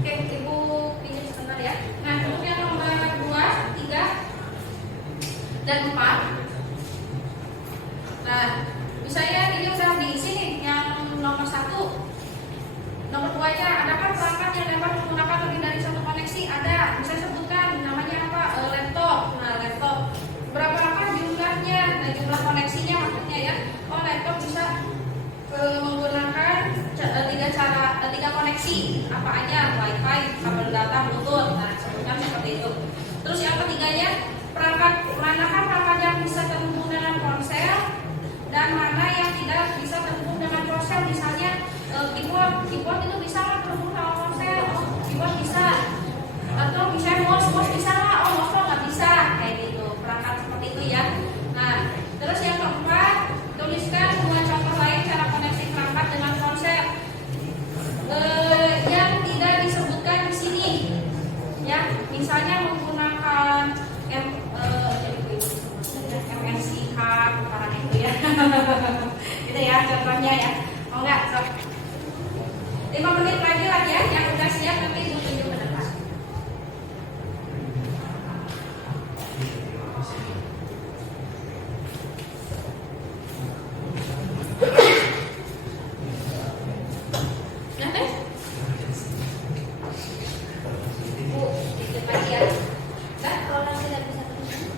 Oke, ibu pinjam sebentar ya. Nah, untuk yang nomor 2, 3, dan 4. Nah, misalnya ini udah diisi nih yang nomor 1. Nomor 2 nya adakah perangkat yang dapat menggunakan lebih dari satu koneksi? Ada. Bisa sebutkan namanya apa? Laptop. Nah, laptop. Berapakah jumlahnya? Nah, jumlah koneksinya maksudnya ya. Oh, laptop bisa menggunakan 3 koneksi. Apa aja? Wi-Fi, kabel data, Bluetooth. Nah, sebutkan seperti itu. Terus yang ketiganya, manakah perangkat yang bisa terhubung dengan ponsel dan mana yang tidak bisa terhubung dengan ponsel? Misalnya keyboard itu bisa nggak terhubung sama ponsel? Oh, keyboard bisa. Atau misalnya mouse bisa nggak? Oh, mouse nggak bisa. Kayak gitu. Perangkat seperti itu ya. Nah, terus yang keempat, tuliskan 2 contoh lain cara koneksi perangkat dengan ponsel yang tidak disebutkan di sini. Ya, misalnya menggunakan MNC hub, karena itu ya. Gitu ya contohnya ya. Mau nggak? Sok. 5 menit lagi lah ya, yang udah siap nanti tunjuk ke depan. Nah, tes. Ibu, sedikit lagi ya. Dan kalau nanti tidak bisa terus,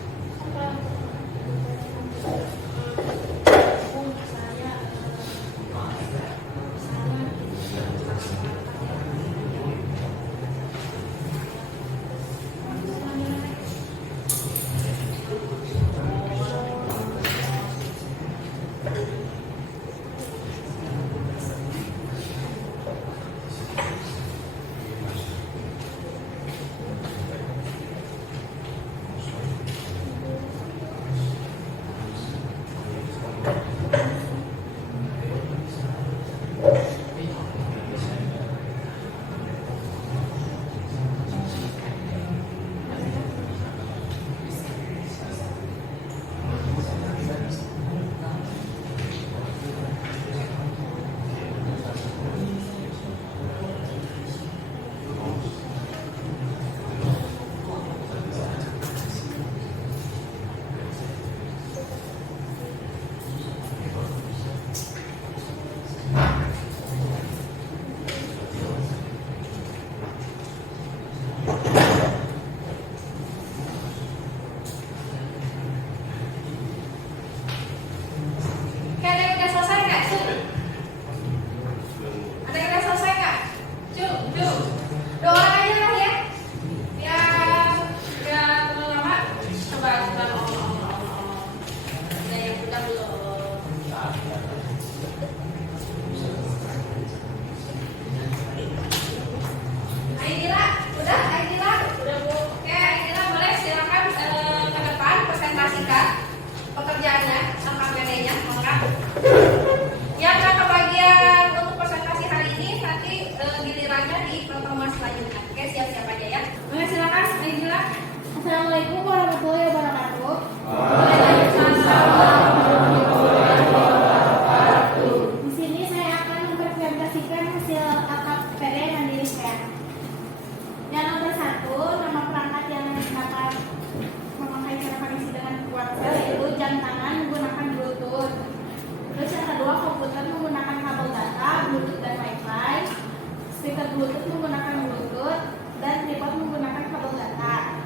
Bluetooth menggunakan Bluetooth dan tripod menggunakan kabel data.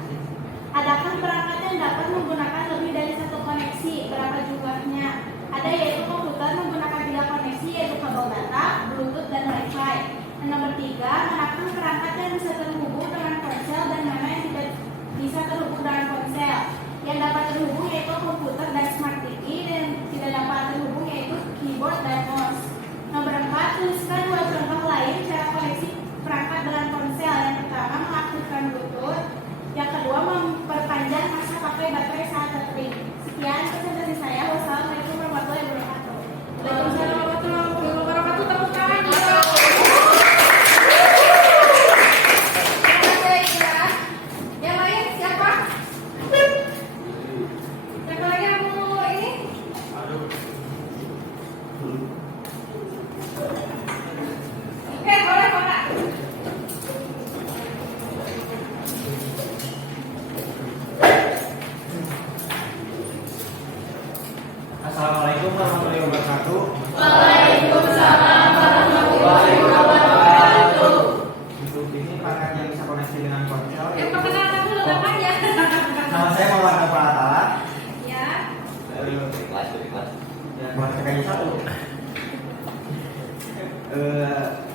Adakah perangkat yang dapat menggunakan lebih dari satu koneksi? Berapa jumlahnya? Ada yaitu komputer menggunakan 3 koneksi yaitu kabel data, Bluetooth, dan Wi-Fi. Dan nomor 3, manakah perangkat yang bisa terhubung dengan ponsel dan mana yang tidak bisa terhubung dengan ponsel? Yang dapat terhubung yaitu komputer dan smart TV, dan tidak dapat terhubung yaitu keyboard dan mouse. Nomor 4, tuliskan 2 contoh lain cara koneksi perangkat dengan ponsel. Yang pertama, mengaktifkan Bluetooth. Yang kedua, memperpanjang masa pakai baterai saat baterai. Sekian presentasi saya. Wassalamualaikum warahmatullahi wabarakatuh. Waalaikumsalam warahmatullahi wabarakatuh. Tepuk tangan. Terima kasih, Ira. Yang lain siapa? Siapa lagi yang mau ini? Oke, boleh, Bapak. Assalamualaikum warahmatullahi wabarakatuh. Waalaikumsalam warahmatullahi wabarakatuh. Untuk ini perangkat yang bisa koneksi dengan ponsel. Perkenalkan dulu namanya. Nama saya Muhammad Pratala. Ya. Kelas. Ya, boleh sekali satu.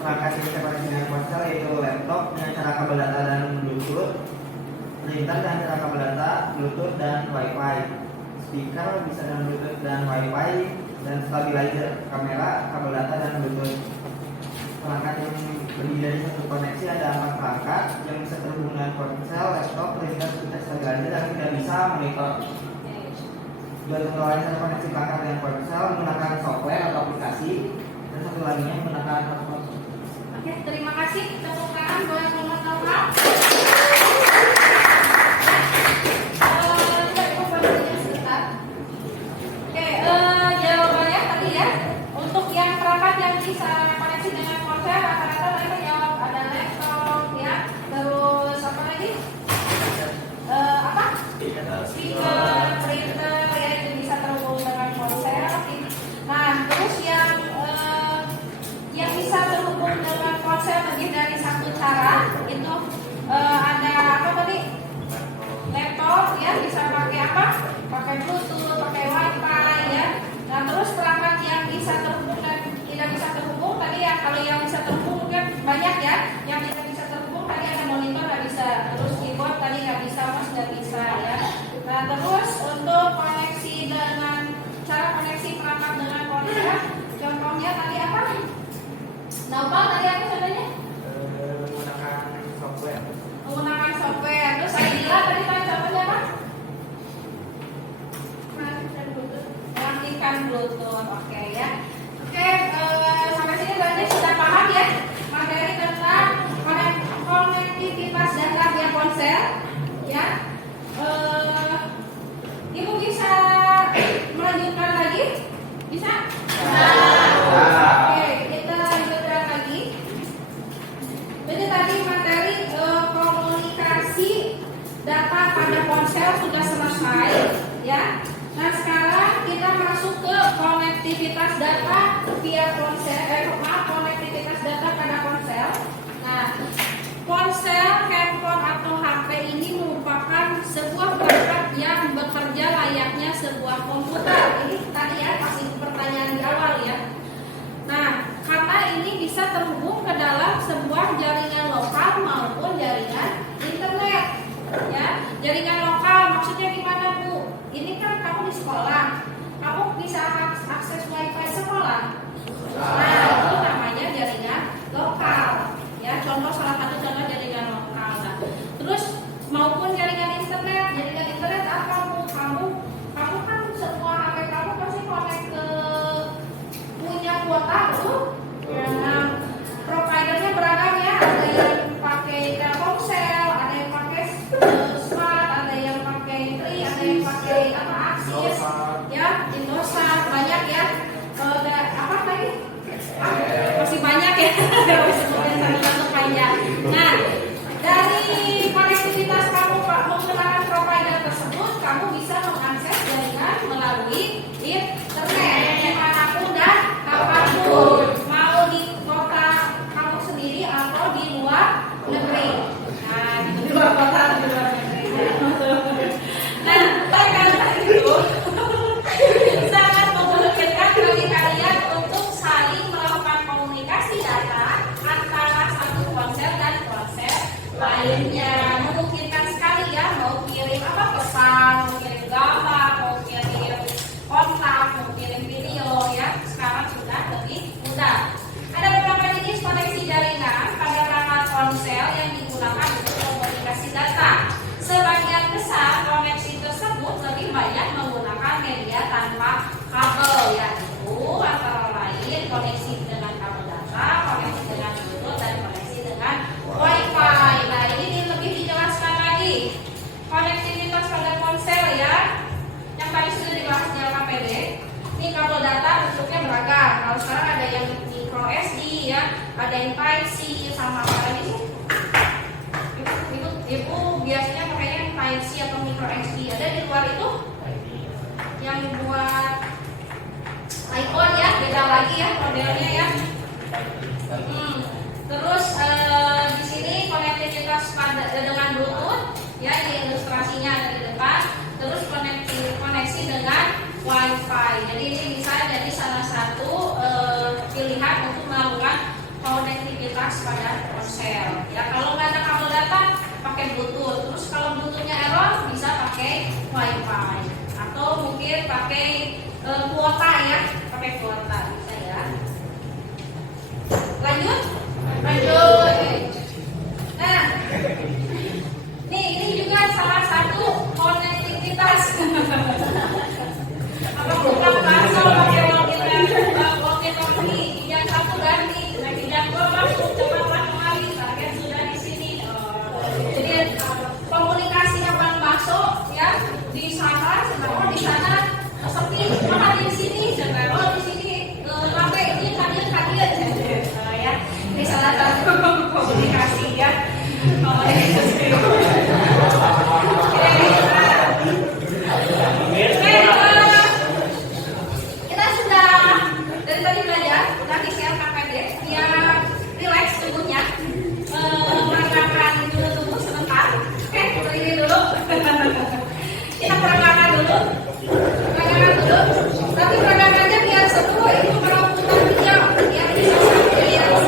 Perangkat yang bisa koneksi dengan ponsel yaitu laptop dengan cara kabel data dan Bluetooth, printer dengan cara kabel data, Bluetooth, dan Wi-Fi. Speaker bisa dengan Bluetooth dan Wi-Fi, dan stabilizer kamera, kabel data, dan Bluetooth. Perangkat yang lebih dari satu koneksi ada 4 perangkat yang bisa terhubung dengan ponsel, laptop, printer, speaker, stabilizer, dan tidak bisa monitor. Dua contoh lain cara koneksi perangkat dengan ponsel menggunakan software atau aplikasi, dan satu laginya menggunakan hotspot. Oke, terima kasih. Tepuk tangan buat Muhammad Nova. Jawabannya tadi ya, untuk yang perangkat yang bisa koneksi dengan ponsel rata-rata mereka jawab ada laptop ya, terus apa lagi? Speaker, printer ya, itu bisa terhubung dengan ponsel. Nah, terus yang bisa terhubung dengan ponsel lebih dari satu cara itu ada apa tadi? Laptop ya, bisa pakai apa? Pakai Bluetooth, pakai Wi-Fi ya. Nah, terus perangkat yang bisa terhubung dan tidak bisa terhubung tadi ya, kalau yang bisa terhubung kan banyak ya. Yang tidak bisa terhubung tadi ada monitor nggak bisa, terus keyboard tadi nggak bisa, mouse nggak bisa ya. Nah, terus untuk koneksi dengan cara koneksi perangkat dengan ponsel, contohnya tadi apa? Nopal tadi apa contohnya? Menggunakan software. Menggunakan software. Terus Aidila tadi kan contohnya apa? Mengaktifkan Bluetooth. Oke ya. Oke, sampai sini berarti sudah paham ya materi tentang konektivitas data via ponsel ya. Ibu bisa melanjutkan lagi? Bisa? Oke, kita lanjutkan lagi. Jadi tadi materi komunikasi data pada ponsel sudah selesai ya. Nah, sekarang kita masuk ke konektivitas data via ponsel, konektivitas data pada ponsel. Nah, ponsel, handphone atau HP ini merupakan sebuah perangkat yang bekerja layaknya sebuah komputer. Ini tadi ya, pasti pertanyaan di awal ya. Nah, karena ini bisa terhubung ke dalam sebuah jaringan lokal maupun jaringan internet. Ya, jaringan lokal maksudnya gimana Bu? Ini kan kamu di sekolah, kamu bisa akses Wi-Fi sekolah. Nah, itu namanya jaringan lokal. Ya, contoh salah satu contoh jaringan lokal. Nah, terus maupun jaringan internet apa Bu? Kamu kan semua HP kamu data bentuknya beragam. Kalau sekarang ada yang micro SD ya, ada yang Type C sama apa lagi sih? Ibu biasanya pakainya yang Type C atau micro SD. Ada di luar itu yang buat iPhone ya, beda lagi ya modelnya ya. Terus di sini konektivitas dengan Bluetooth ya, di ilustrasinya ada di depan. Terus koneksi dengan Wi-Fi. Jadi ini bisa jadi salah satu pilihan untuk melakukan konektivitas pada ponsel. Ya kalau nggak ada kabel data pakai Bluetooth. Terus kalau Bluetoothnya error bisa pakai Wi-Fi atau mungkin pakai kuota ya, pakai kuota bisa ya. Lanjut. Nah, nih ini juga salah satu konektivitas. Apa bukan langsung pakai walkie-talkie? Yang satu ganti, yang dua masuk cepatlah kembali. Target sudah di sini. Jadi komunikasi kapan masuk ya di sana, sedangkan di sana sepi. Mana di sini, sedangkan di sini ramai. Ini kaget ya. Ini salah satu komunikasi ya. Kita sudah dari tadi belajar, nanti share KKD biar relax tubuhnya, peragakan dulu tubuh sebentar. Oke, berdiri dulu. Kita peragakan dulu. Tapi peragakannya biar seru, itu kalau putar video biar bisa sambil senang-senang.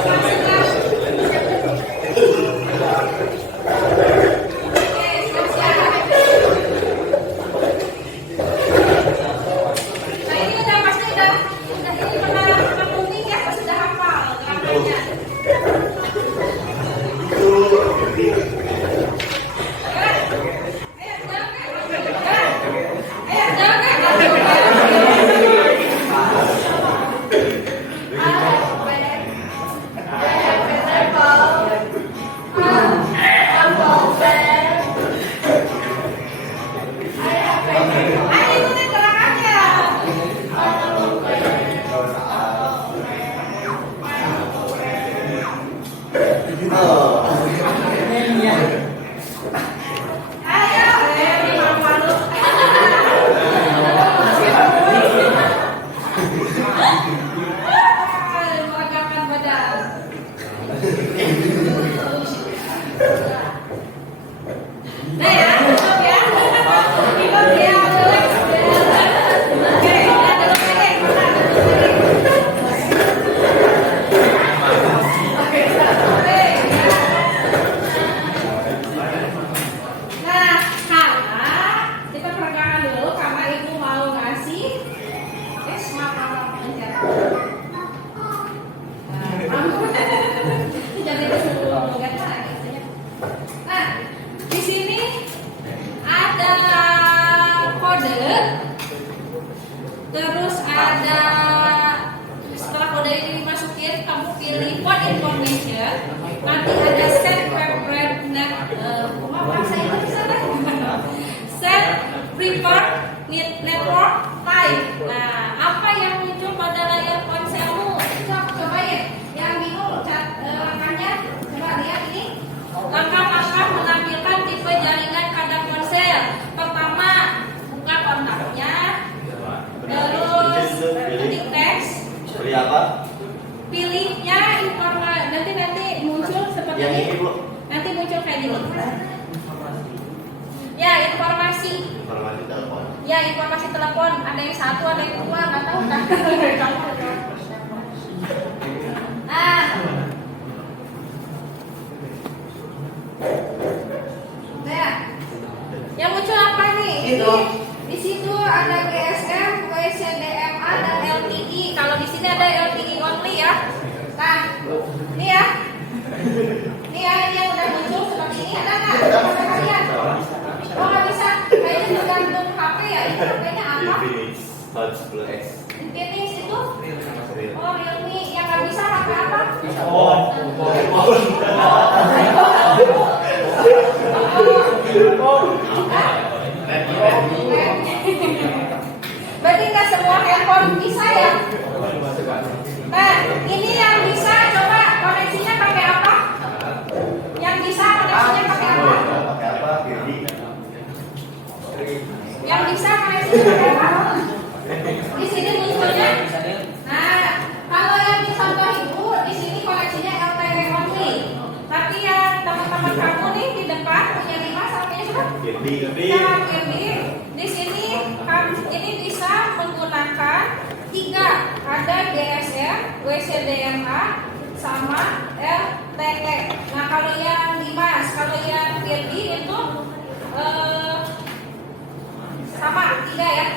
Berarti nggak semua handphone bisa ya? Nah, jadi di sini ini bisa menggunakan 3, ada DSR, WCDMA, sama LTE. Nah, kalau yang Dimas, kalau yang Firdi itu sama 3 ya.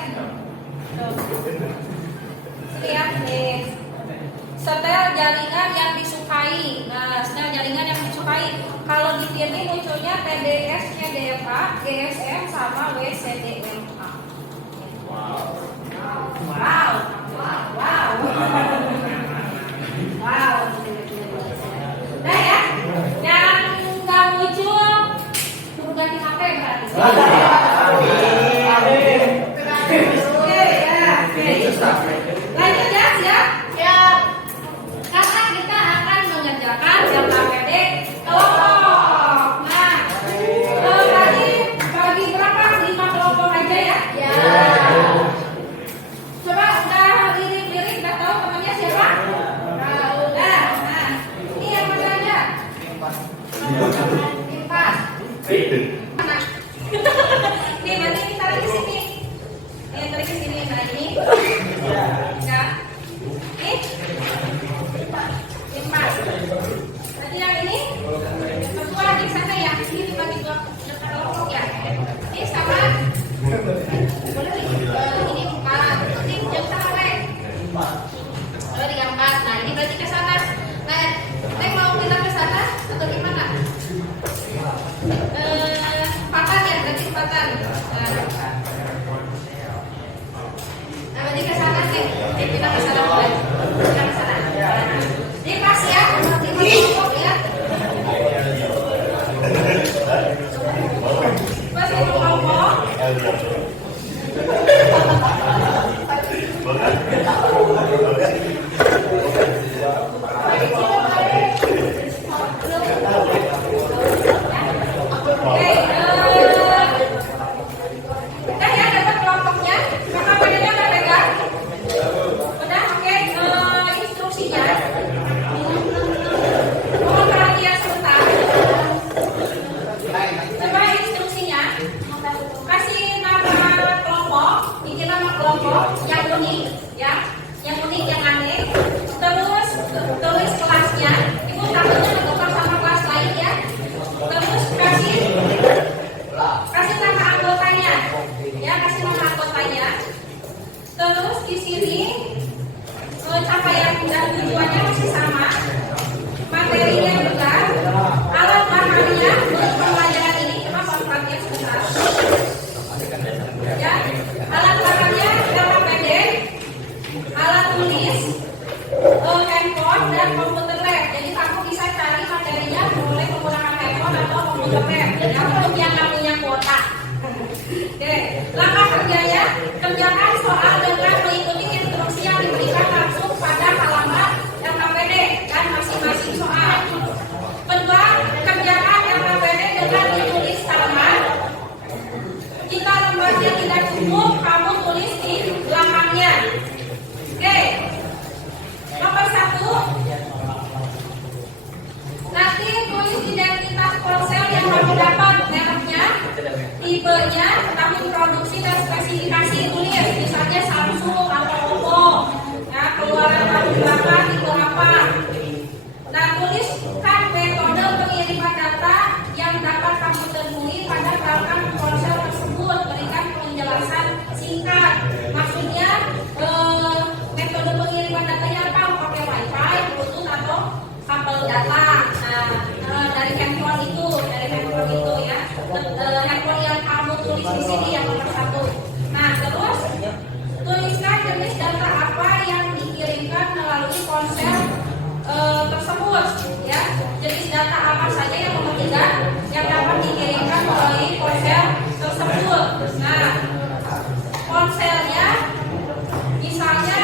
Ini ya, nih. Setel jaringan yang disukai. Nah, setel jaringan yang disukai. Kalau di sini munculnya TDS, DMA, GSM, sama WCDMA. Wow. Nah ya, yang nggak muncul, suruh ganti HP berarti. Oke ya, lanjut ya, siap? Siap. Karena kita akan mengerjakan yang KPD kelompok. Nah, tadi bagi berapa? 5 kelompok aja ya? Ya. Coba udah lirik-lirik, udah tahu temannya siapa? Nah, udah. Nah, ini yang mana aja? Impas. Mana? Nih, nanti kita tarik ke sini. Ini tarik ke sini. Nah, ini. Enggak. Ini. Impas. Nanti yang ini. Kedua di sana ya. Ini dibagi dua kelompok ya. Ini sama. Boleh ini 4. Nanti jam sampai. Kalau 4. Nah, ini berarti ke sana. Nah, mau pindah ke sana atau gimana? Empatan ya, berarti empatan. Nah, berarti ke sana nih. Pindah ke sana boleh. Pindah ke sana. Ini pas ya, nanti kelompok ya. Pas ini kelompok. Udah ya, dapat kelompoknya. Kakak padanya udah pegang. Udah, oke. Instruksinya. Mohon perhatian sebentar. Coba instruksinya. Kasih nama kelompok. Bikin nama kelompok yang unik, ya. Yang unik, yang aneh. Terus tulis kelasnya. Ibu takutnya bertukar sama kelas lain ya. Terus kasih nama anggotanya, ya, kasih nama anggotanya. Terus di sini capaian dan tujuannya masih sama, materinya juga, alat bahannya untuk pembelajaran ini. Kenapa perhatian sebentar? Ya, alat bahannya LKPD, alat tulis, handphone dan komputer lab. Jadi kamu bisa cari materinya boleh menggunakan handphone atau komputer lab. Jadi untuk yang nggak punya kuota. Oke, langkah kerjanya, kerjakan soal dengan mengikuti instruksi yang diberikan langsung pada halaman LKPD dan masing-masing soal. Kedua, kerjakan LKPD dengan ditulis halaman. Jika lembarnya tidak cukup, kamu tulis di belakangnya. Oke. Nomor 1, nanti tulis identitas ponsel yang kamu dapat, mereknya, tipenya, tahun produksi dan spesifikasi tulis, misalnya Samsung atau Oppo, ya, keluaran tahun berapa, tipe apa. Nah, tuliskan metode pengiriman data yang dapat kamu temui pada perangkat ponsel tersebut, berikan penjelasan singkat. Maksudnya metode pengiriman datanya apa? Pakai wifi, bluetooth atau kabel data. Nah, dari handphone itu ya. Handphone yang kamu tulis di sini yang nomor 1. Nah, terus tuliskan jenis data apa yang dikirimkan melalui ponsel tersebut, ya. Jenis data apa saja yang nomor 3 yang dapat dikirimkan melalui ponsel tersebut. Nah, ponselnya misalnya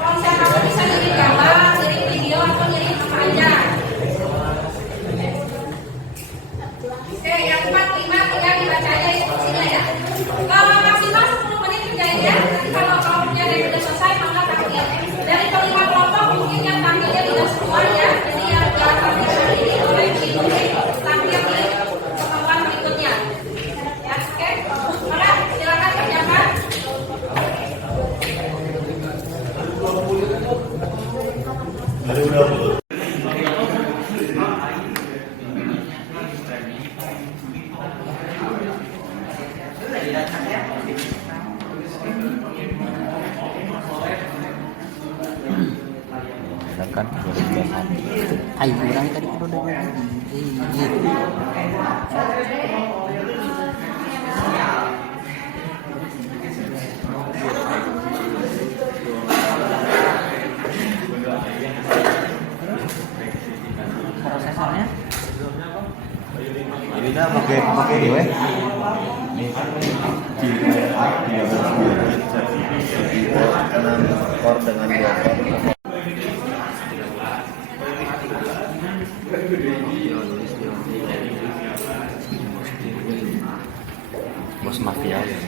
ponsel kamu bisa ngirim gambar, ngirim video atau ngirim apa aja. Oke, yang 4, 5 tinggal dibaca aja instruksinya ya. Maksimal 10 menit kerjainnya. Nanti kalau kelompoknya udah selesai, maka tampil. Dari kelima kelompok mungkin yang tampilnya tidak semua ya. Jadi yang tampil hari ini boleh diikuti tampil di pertemuan berikutnya. Kan ayo kurang tadi kan udah Prosesornya Ini dah pakai gue. Ini karena core dengan 2 core. bos mafia ya.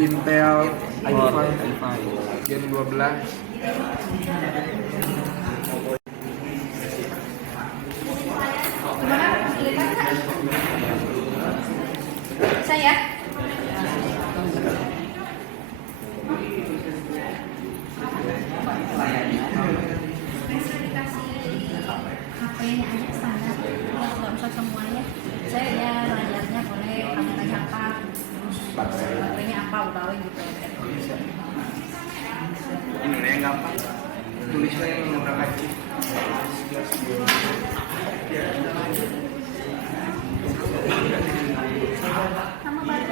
Intel i5 Gen 12. Saya HP-nya aja standar, nggak usah semuanya. Saya ya layarnya boleh, kameranya apa, HP-nya apa udah gitu. ini yang gampang. Tulisnya yang berapa chip? Sama baru.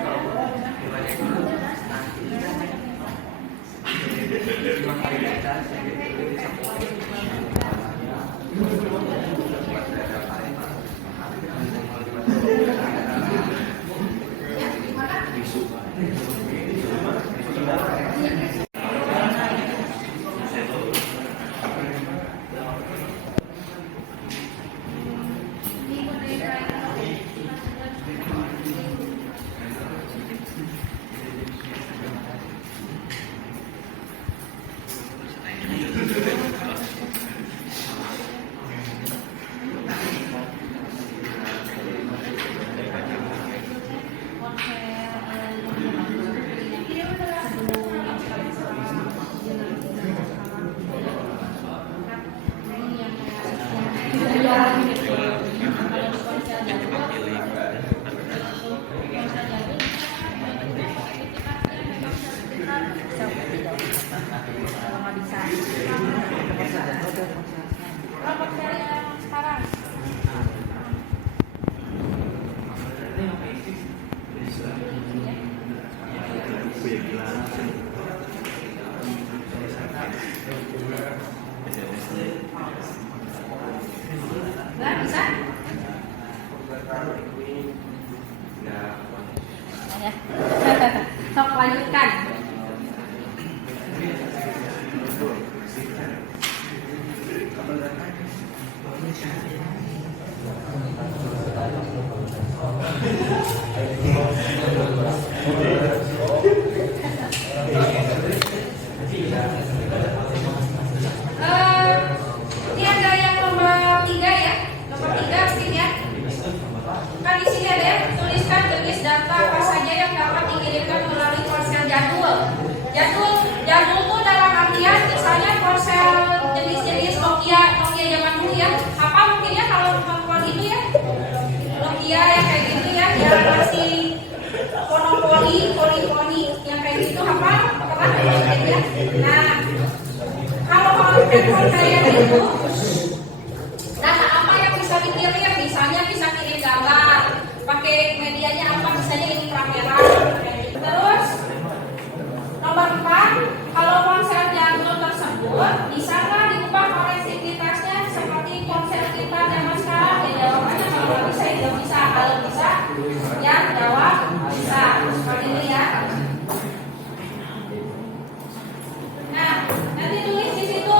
rapot saya sekarang. Nah, bisa? Ya. Sok lanjutkan. Ini ada yang nomor 3 ya. Nomor 3 mungkin ya. Kan di sini ada ya, tuliskan jenis data apa saja yang dapat dikirimkan melalui ponsel jadul. Jadul tuh dalam artian misalnya ponsel jenis-jenis Nokia zaman dulu ya. Apa mungkin ya kalau itu ya? Nokia yang kayak gitu ya, yang masih polifoni yang kayak gitu apa? Ya? Nah, kalau handphone kayak gitu, data apa yang bisa dikirim? Misalnya bisa kirim gambar, pakai medianya apa? Misalnya ini kamera. Terus nomor 4, kalau ponsel jadul tersebut bisa nggak diubah konektivitasnya seperti ponsel kita zaman sekarang? Ya jawabannya kalau bisa, ya bisa. Kalau bisa, ya jawab bisa. Seperti ini ya. Nah, nanti tulis di situ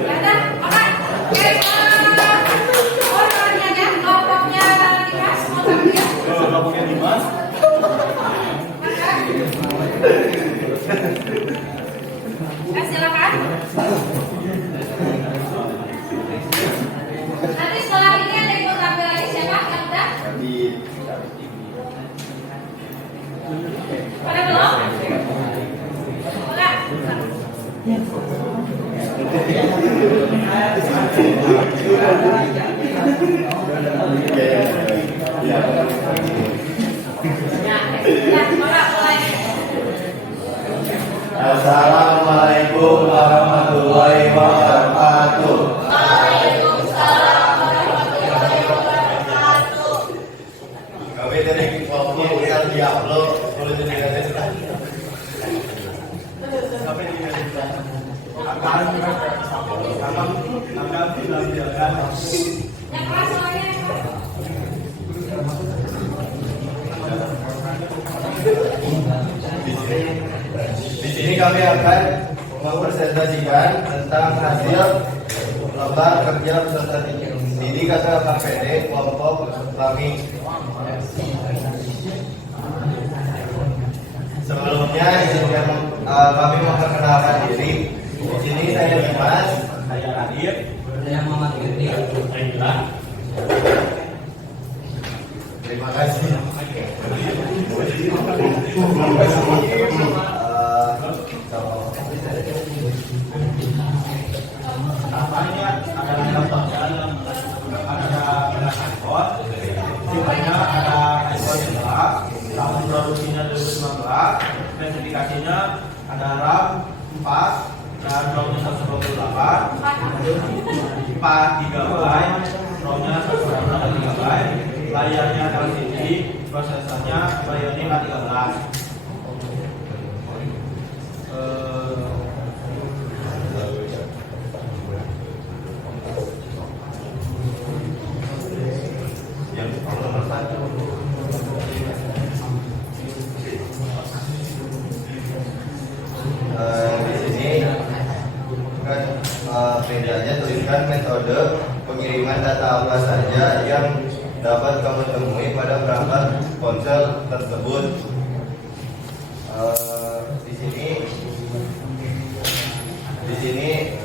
Ya dah, oke. Oke, orangnya ya, kelompoknya Dimas, semua tahu ya. Kelompoknya Dimas. Silakan. Nanti setelah ini ada ikut tampil lagi siapa yang udah? Pada belum? Udah. Ya, mulai. Assalamualaikum warahmatullahi wabarakatuh. Kami dari kelompok Ustaz Diablo, boleh jadi sudah. Kami di Yang keras soalnya. Di sini kami akan mempresentasikan tentang hasil lomba kerja peserta didik atau KPD kelompok kami. Sebelumnya kami memperkenalkan diri. Di sini saya Dimas, saya Adit, saya Muhammad Firdi, saya terima kasih. Namanya ada contoh dalam ada kantor, dimana ada ekor jelas, tahun produksinya 2019, spesifikasinya ada RAM 4 dan ROM-nya 128, 4 GB, ROM-nya 128 GB, layarnya LCD, prosesornya Bionic A13. Bedanya tuliskan metode pengiriman data apa saja yang dapat kamu temui pada perangkat ponsel tersebut. Di sini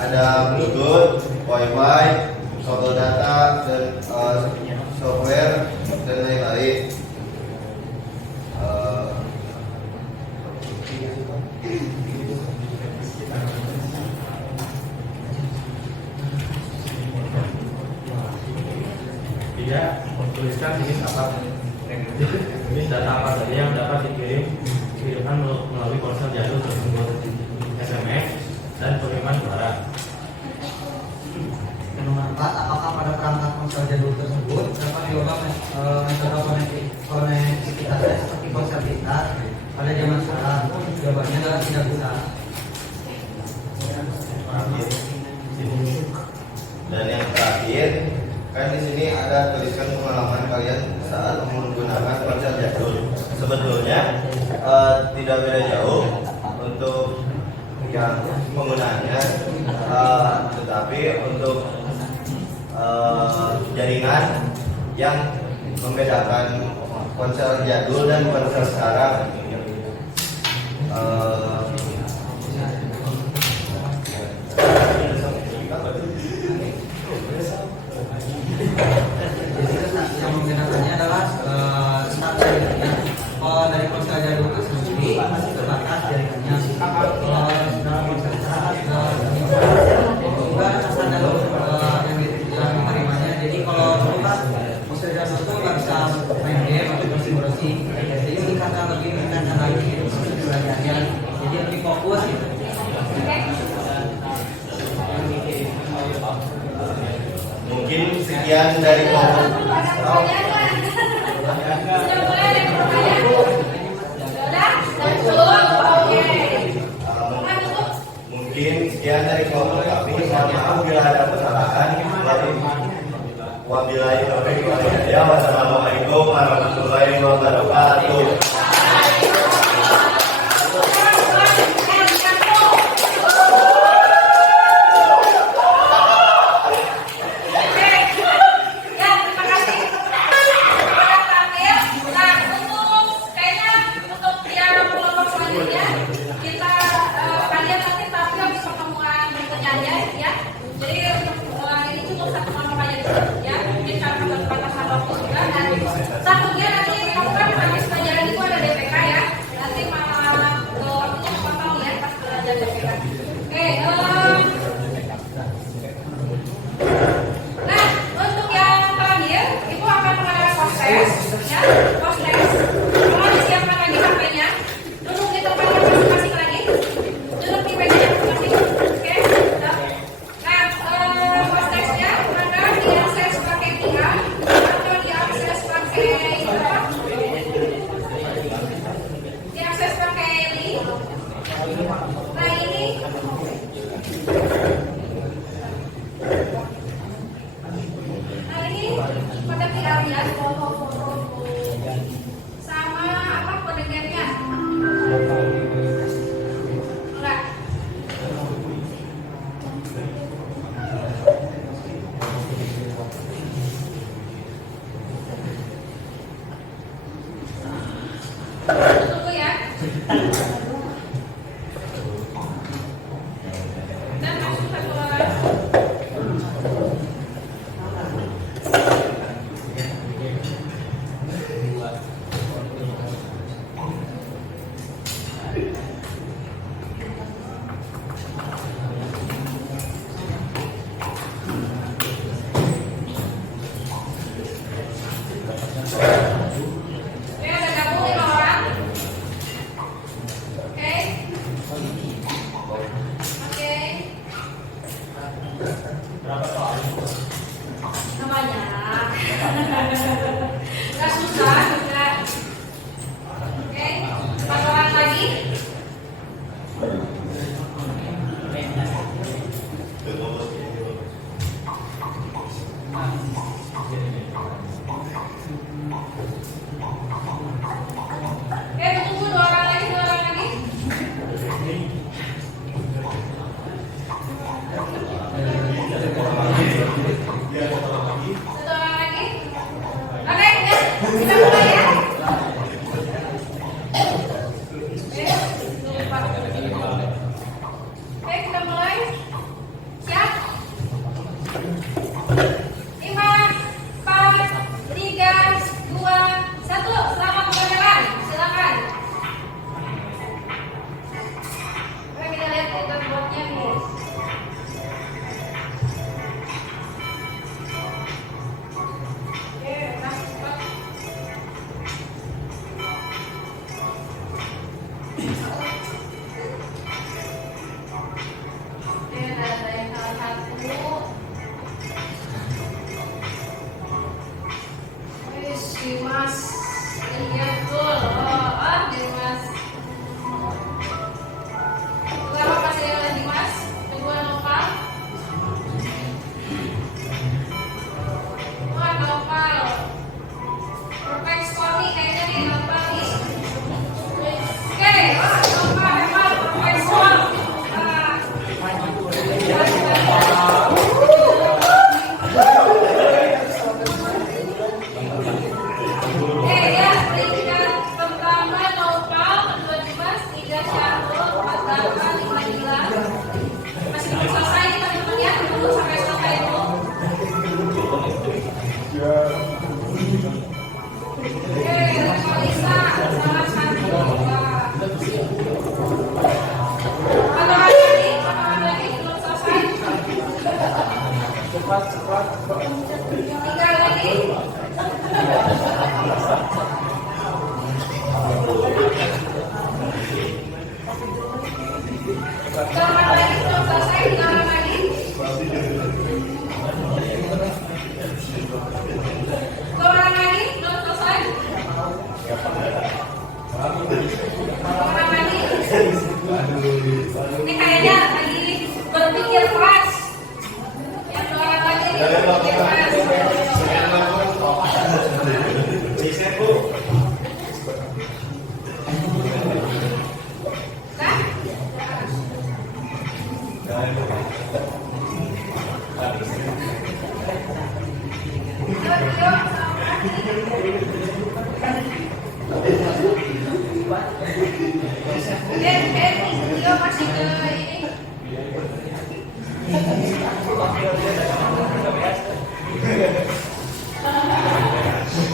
ada Bluetooth, Wi-Fi, foto data dan software dan lain-lain. Dia tuliskan jenis apa jenis data apa saja yang dapat dikirimkan melalui ponsel jadul tersebut, SMS dan pengiriman suara. Nomor 4, apakah pada perangkat ponsel jadul tersebut dapat diubah metode konektivitasnya seperti ponsel pintar pada zaman sekarang? Jawabannya adalah tidak bisa. Dan yang terakhir, kan di sini ada tuliskan pengalaman kalian saat menggunakan ponsel jadul. Sebetulnya tidak beda jauh untuk yang penggunaannya, tetapi untuk jaringan yang membedakan ponsel jadul dan ponsel sekarang. Yang membedakannya adalah start jaringannya. Kalau dari ponsel jadul itu sendiri masih terbatas jaringannya. Kalau dalam ponsel sekarang juga ada standar yang diterimanya. Jadi kalau dulu kan ponsel jadul itu nggak bisa main game atau browsing. Dan masuk ke kelas. Oke, ada gabung 5 orang. Oke. Oke. Namanya. Nggak susah, enggak. Oke, 4 orang lagi. Oke, tunggu 2 orang lagi, 2 orang lagi. Satu orang lagi. Oke, ya. Kita mulai ya. Oke, kita mulai. Siap? 5, 4, 3, 2, 1. Selamat berjalan. Silakan. Oke, kita lihat leaderboardnya nih. Oke, masih cepat. Oke, ada yang salah satu. Wih, Dimas. Iya, betul. Oh, Dimas. Pertama pasti dengan Dimas. Kedua Nopal. Wah, Nopal. Perfect score nih kayaknya nih Nopal nih. Oke, wah, Nopal hebat. Perfect score. Oke, ya, peringkat pertama Nopal, kedua Dimas, 3 Syahrul, 4 Dava, 5 Dila. Masih belum selesai nih teman-teman ya, tunggu sampai selesai dulu. Oke, Reva Lisa, salah satu. Apakah lagi belum selesai? 3 lagi. Selamat lagi, belum selesai, 3 orang lagi. Dua orang lagi, belum selesai. Dua orang lagi. Ini kayaknya lagi berpikir keras. Yang 2 orang lagi berpikir keras. Masih ke ini.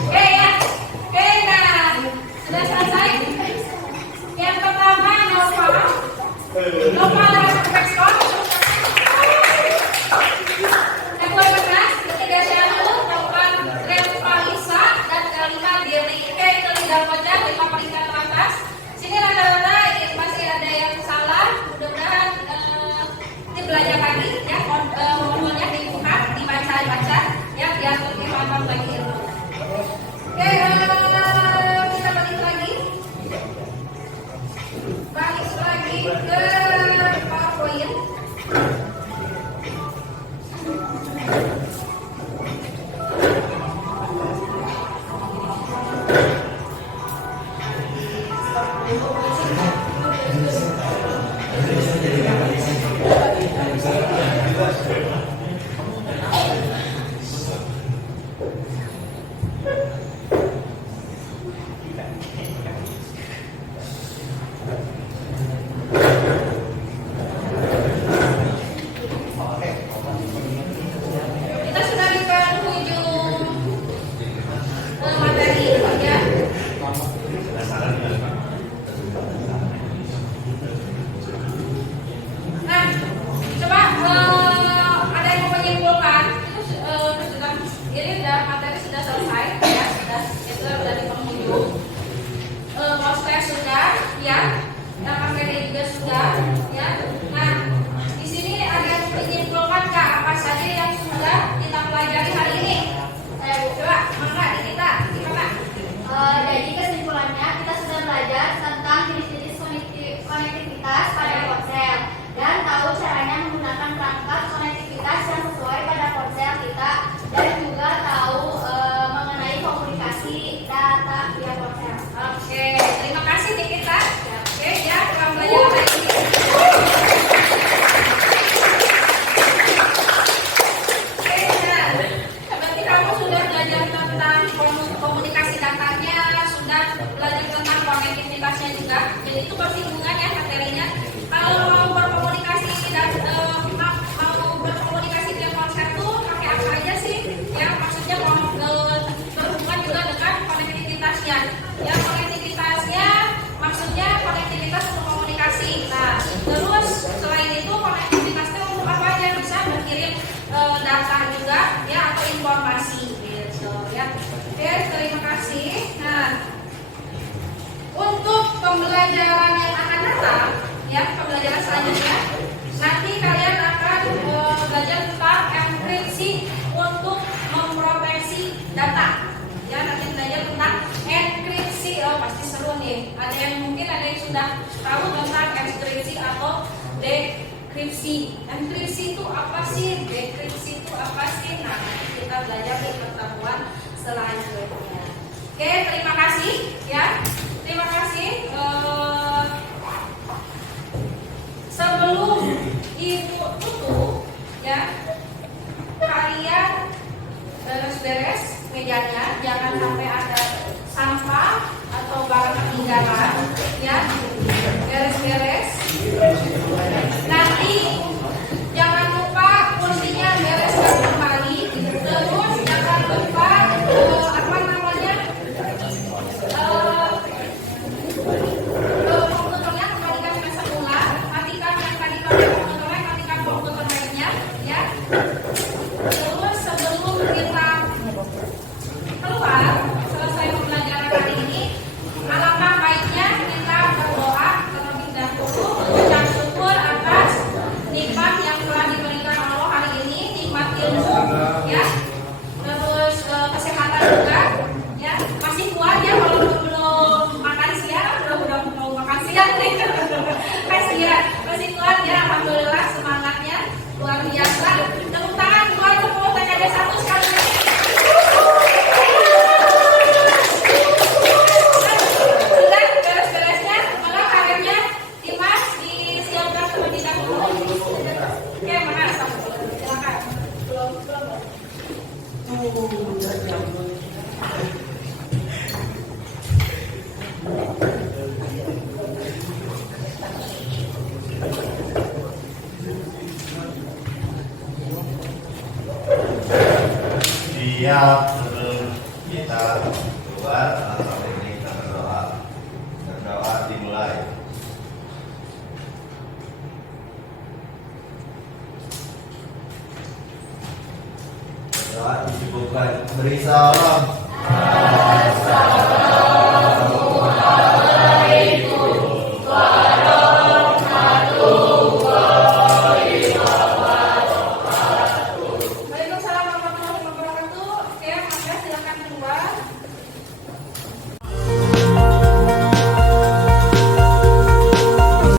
Oke ya, oke nah sudah selesai. Yang pertama Nopal dengan perfect score. Yang ke-15 ketiga Syahrul, keempat Reva Lisa, dan kelima Dewi. Oke, itu tidak wajar 5 peringkat teratas. Sini rata-rata masih ada yang salah. Mudah-mudahan ini belajar lagi ya, modulnya dibuka, dibaca ya, biar lebih paham lagi ilmu. Oke, kita balik lagi ke PowerPoint. penasaran ya. Nah, coba ada yang mau menyimpulkan itu sudah ini udah materi sudah selesai ya, sudah di penghujung. Poster sudah ya, yang materi juga sudah ya. Nah, di sini ada yang menyimpulkan Kak apa saja yang sudah kita pelajari hari ini. Coba mangga di kita gimana? Jadi kesimpulannya kita sudah belajar tentang jenis-jenis konektivitas pada ponsel dan tahu caranya menggunakan perangkat konektivitas yang sesuai pada ponsel kita dan juga tahu mengenai komunikasi data via ponsel. Oke, terima kasih Nikita. Oke ya, kita belajar hari ini. Oke, nah, berarti kamu sudah belajar tentang komunikasi datanya, sudah belajar tentang konektivitasnya juga. Jadi itu bersinggungan ya materinya. Kalau mau berkomunikasi dan mau berkomunikasi dengan ponsel tuh pakai apa aja sih? Ya maksudnya berhubungan juga dengan konektivitasnya. Ya konektivitasnya maksudnya konektivitas untuk komunikasi. Nah terus selain itu konektivitasnya untuk apa aja? Bisa berkirim data juga ya atau informasi gitu ya. Oke terima kasih. Nah untuk pembelajaran yang akan datang ya pembelajaran selanjutnya nanti kalian akan belajar tentang enkripsi untuk memproteksi data ya nanti belajar tentang enkripsi pasti seru nih ada yang sudah tahu tentang enkripsi atau dekripsi. Enkripsi itu apa sih, dekripsi itu apa sih? Nah nanti kita belajar di pertemuan selanjutnya. Oke terima kasih ya terima kasih. Sebelum ibu tutup ya kalian beres-beres mejanya, jangan sampai ada sampah atau barang ketinggalan ya, beres-beres. Nanti jangan lupa kursinya bereskan kembali, terus jangan lupa apa namanya komputernya kembalikan ke semula, matikan yang tadi pakai komputernya, matikan komputer lainnya ya. Terus sebelum kita keluar selesai pembelajaran hari ini, alangkah baiknya kita berdoa terlebih dahulu mengucap syukur atas nikmat yang telah diberikan Allah hari ini, nikmat ilmu ya, terus kesehatan juga ya. Masih kuat ya walaupun belum makan siang, udah mau makan siang nih. Masih kuat ya, alhamdulillah semangatnya luar biasa. Tepuk tangan buat tepuk TKD 1 sekali lagi. Sudah beres-beresnya, maka karirnya Dimas disiapkan terlebih dahulu. Oke, makasih. Silakan. Siap, sebelum kita keluar langsung ini kita berdoa. Berdoa dimulai. Berdoa disebutkan beri salam.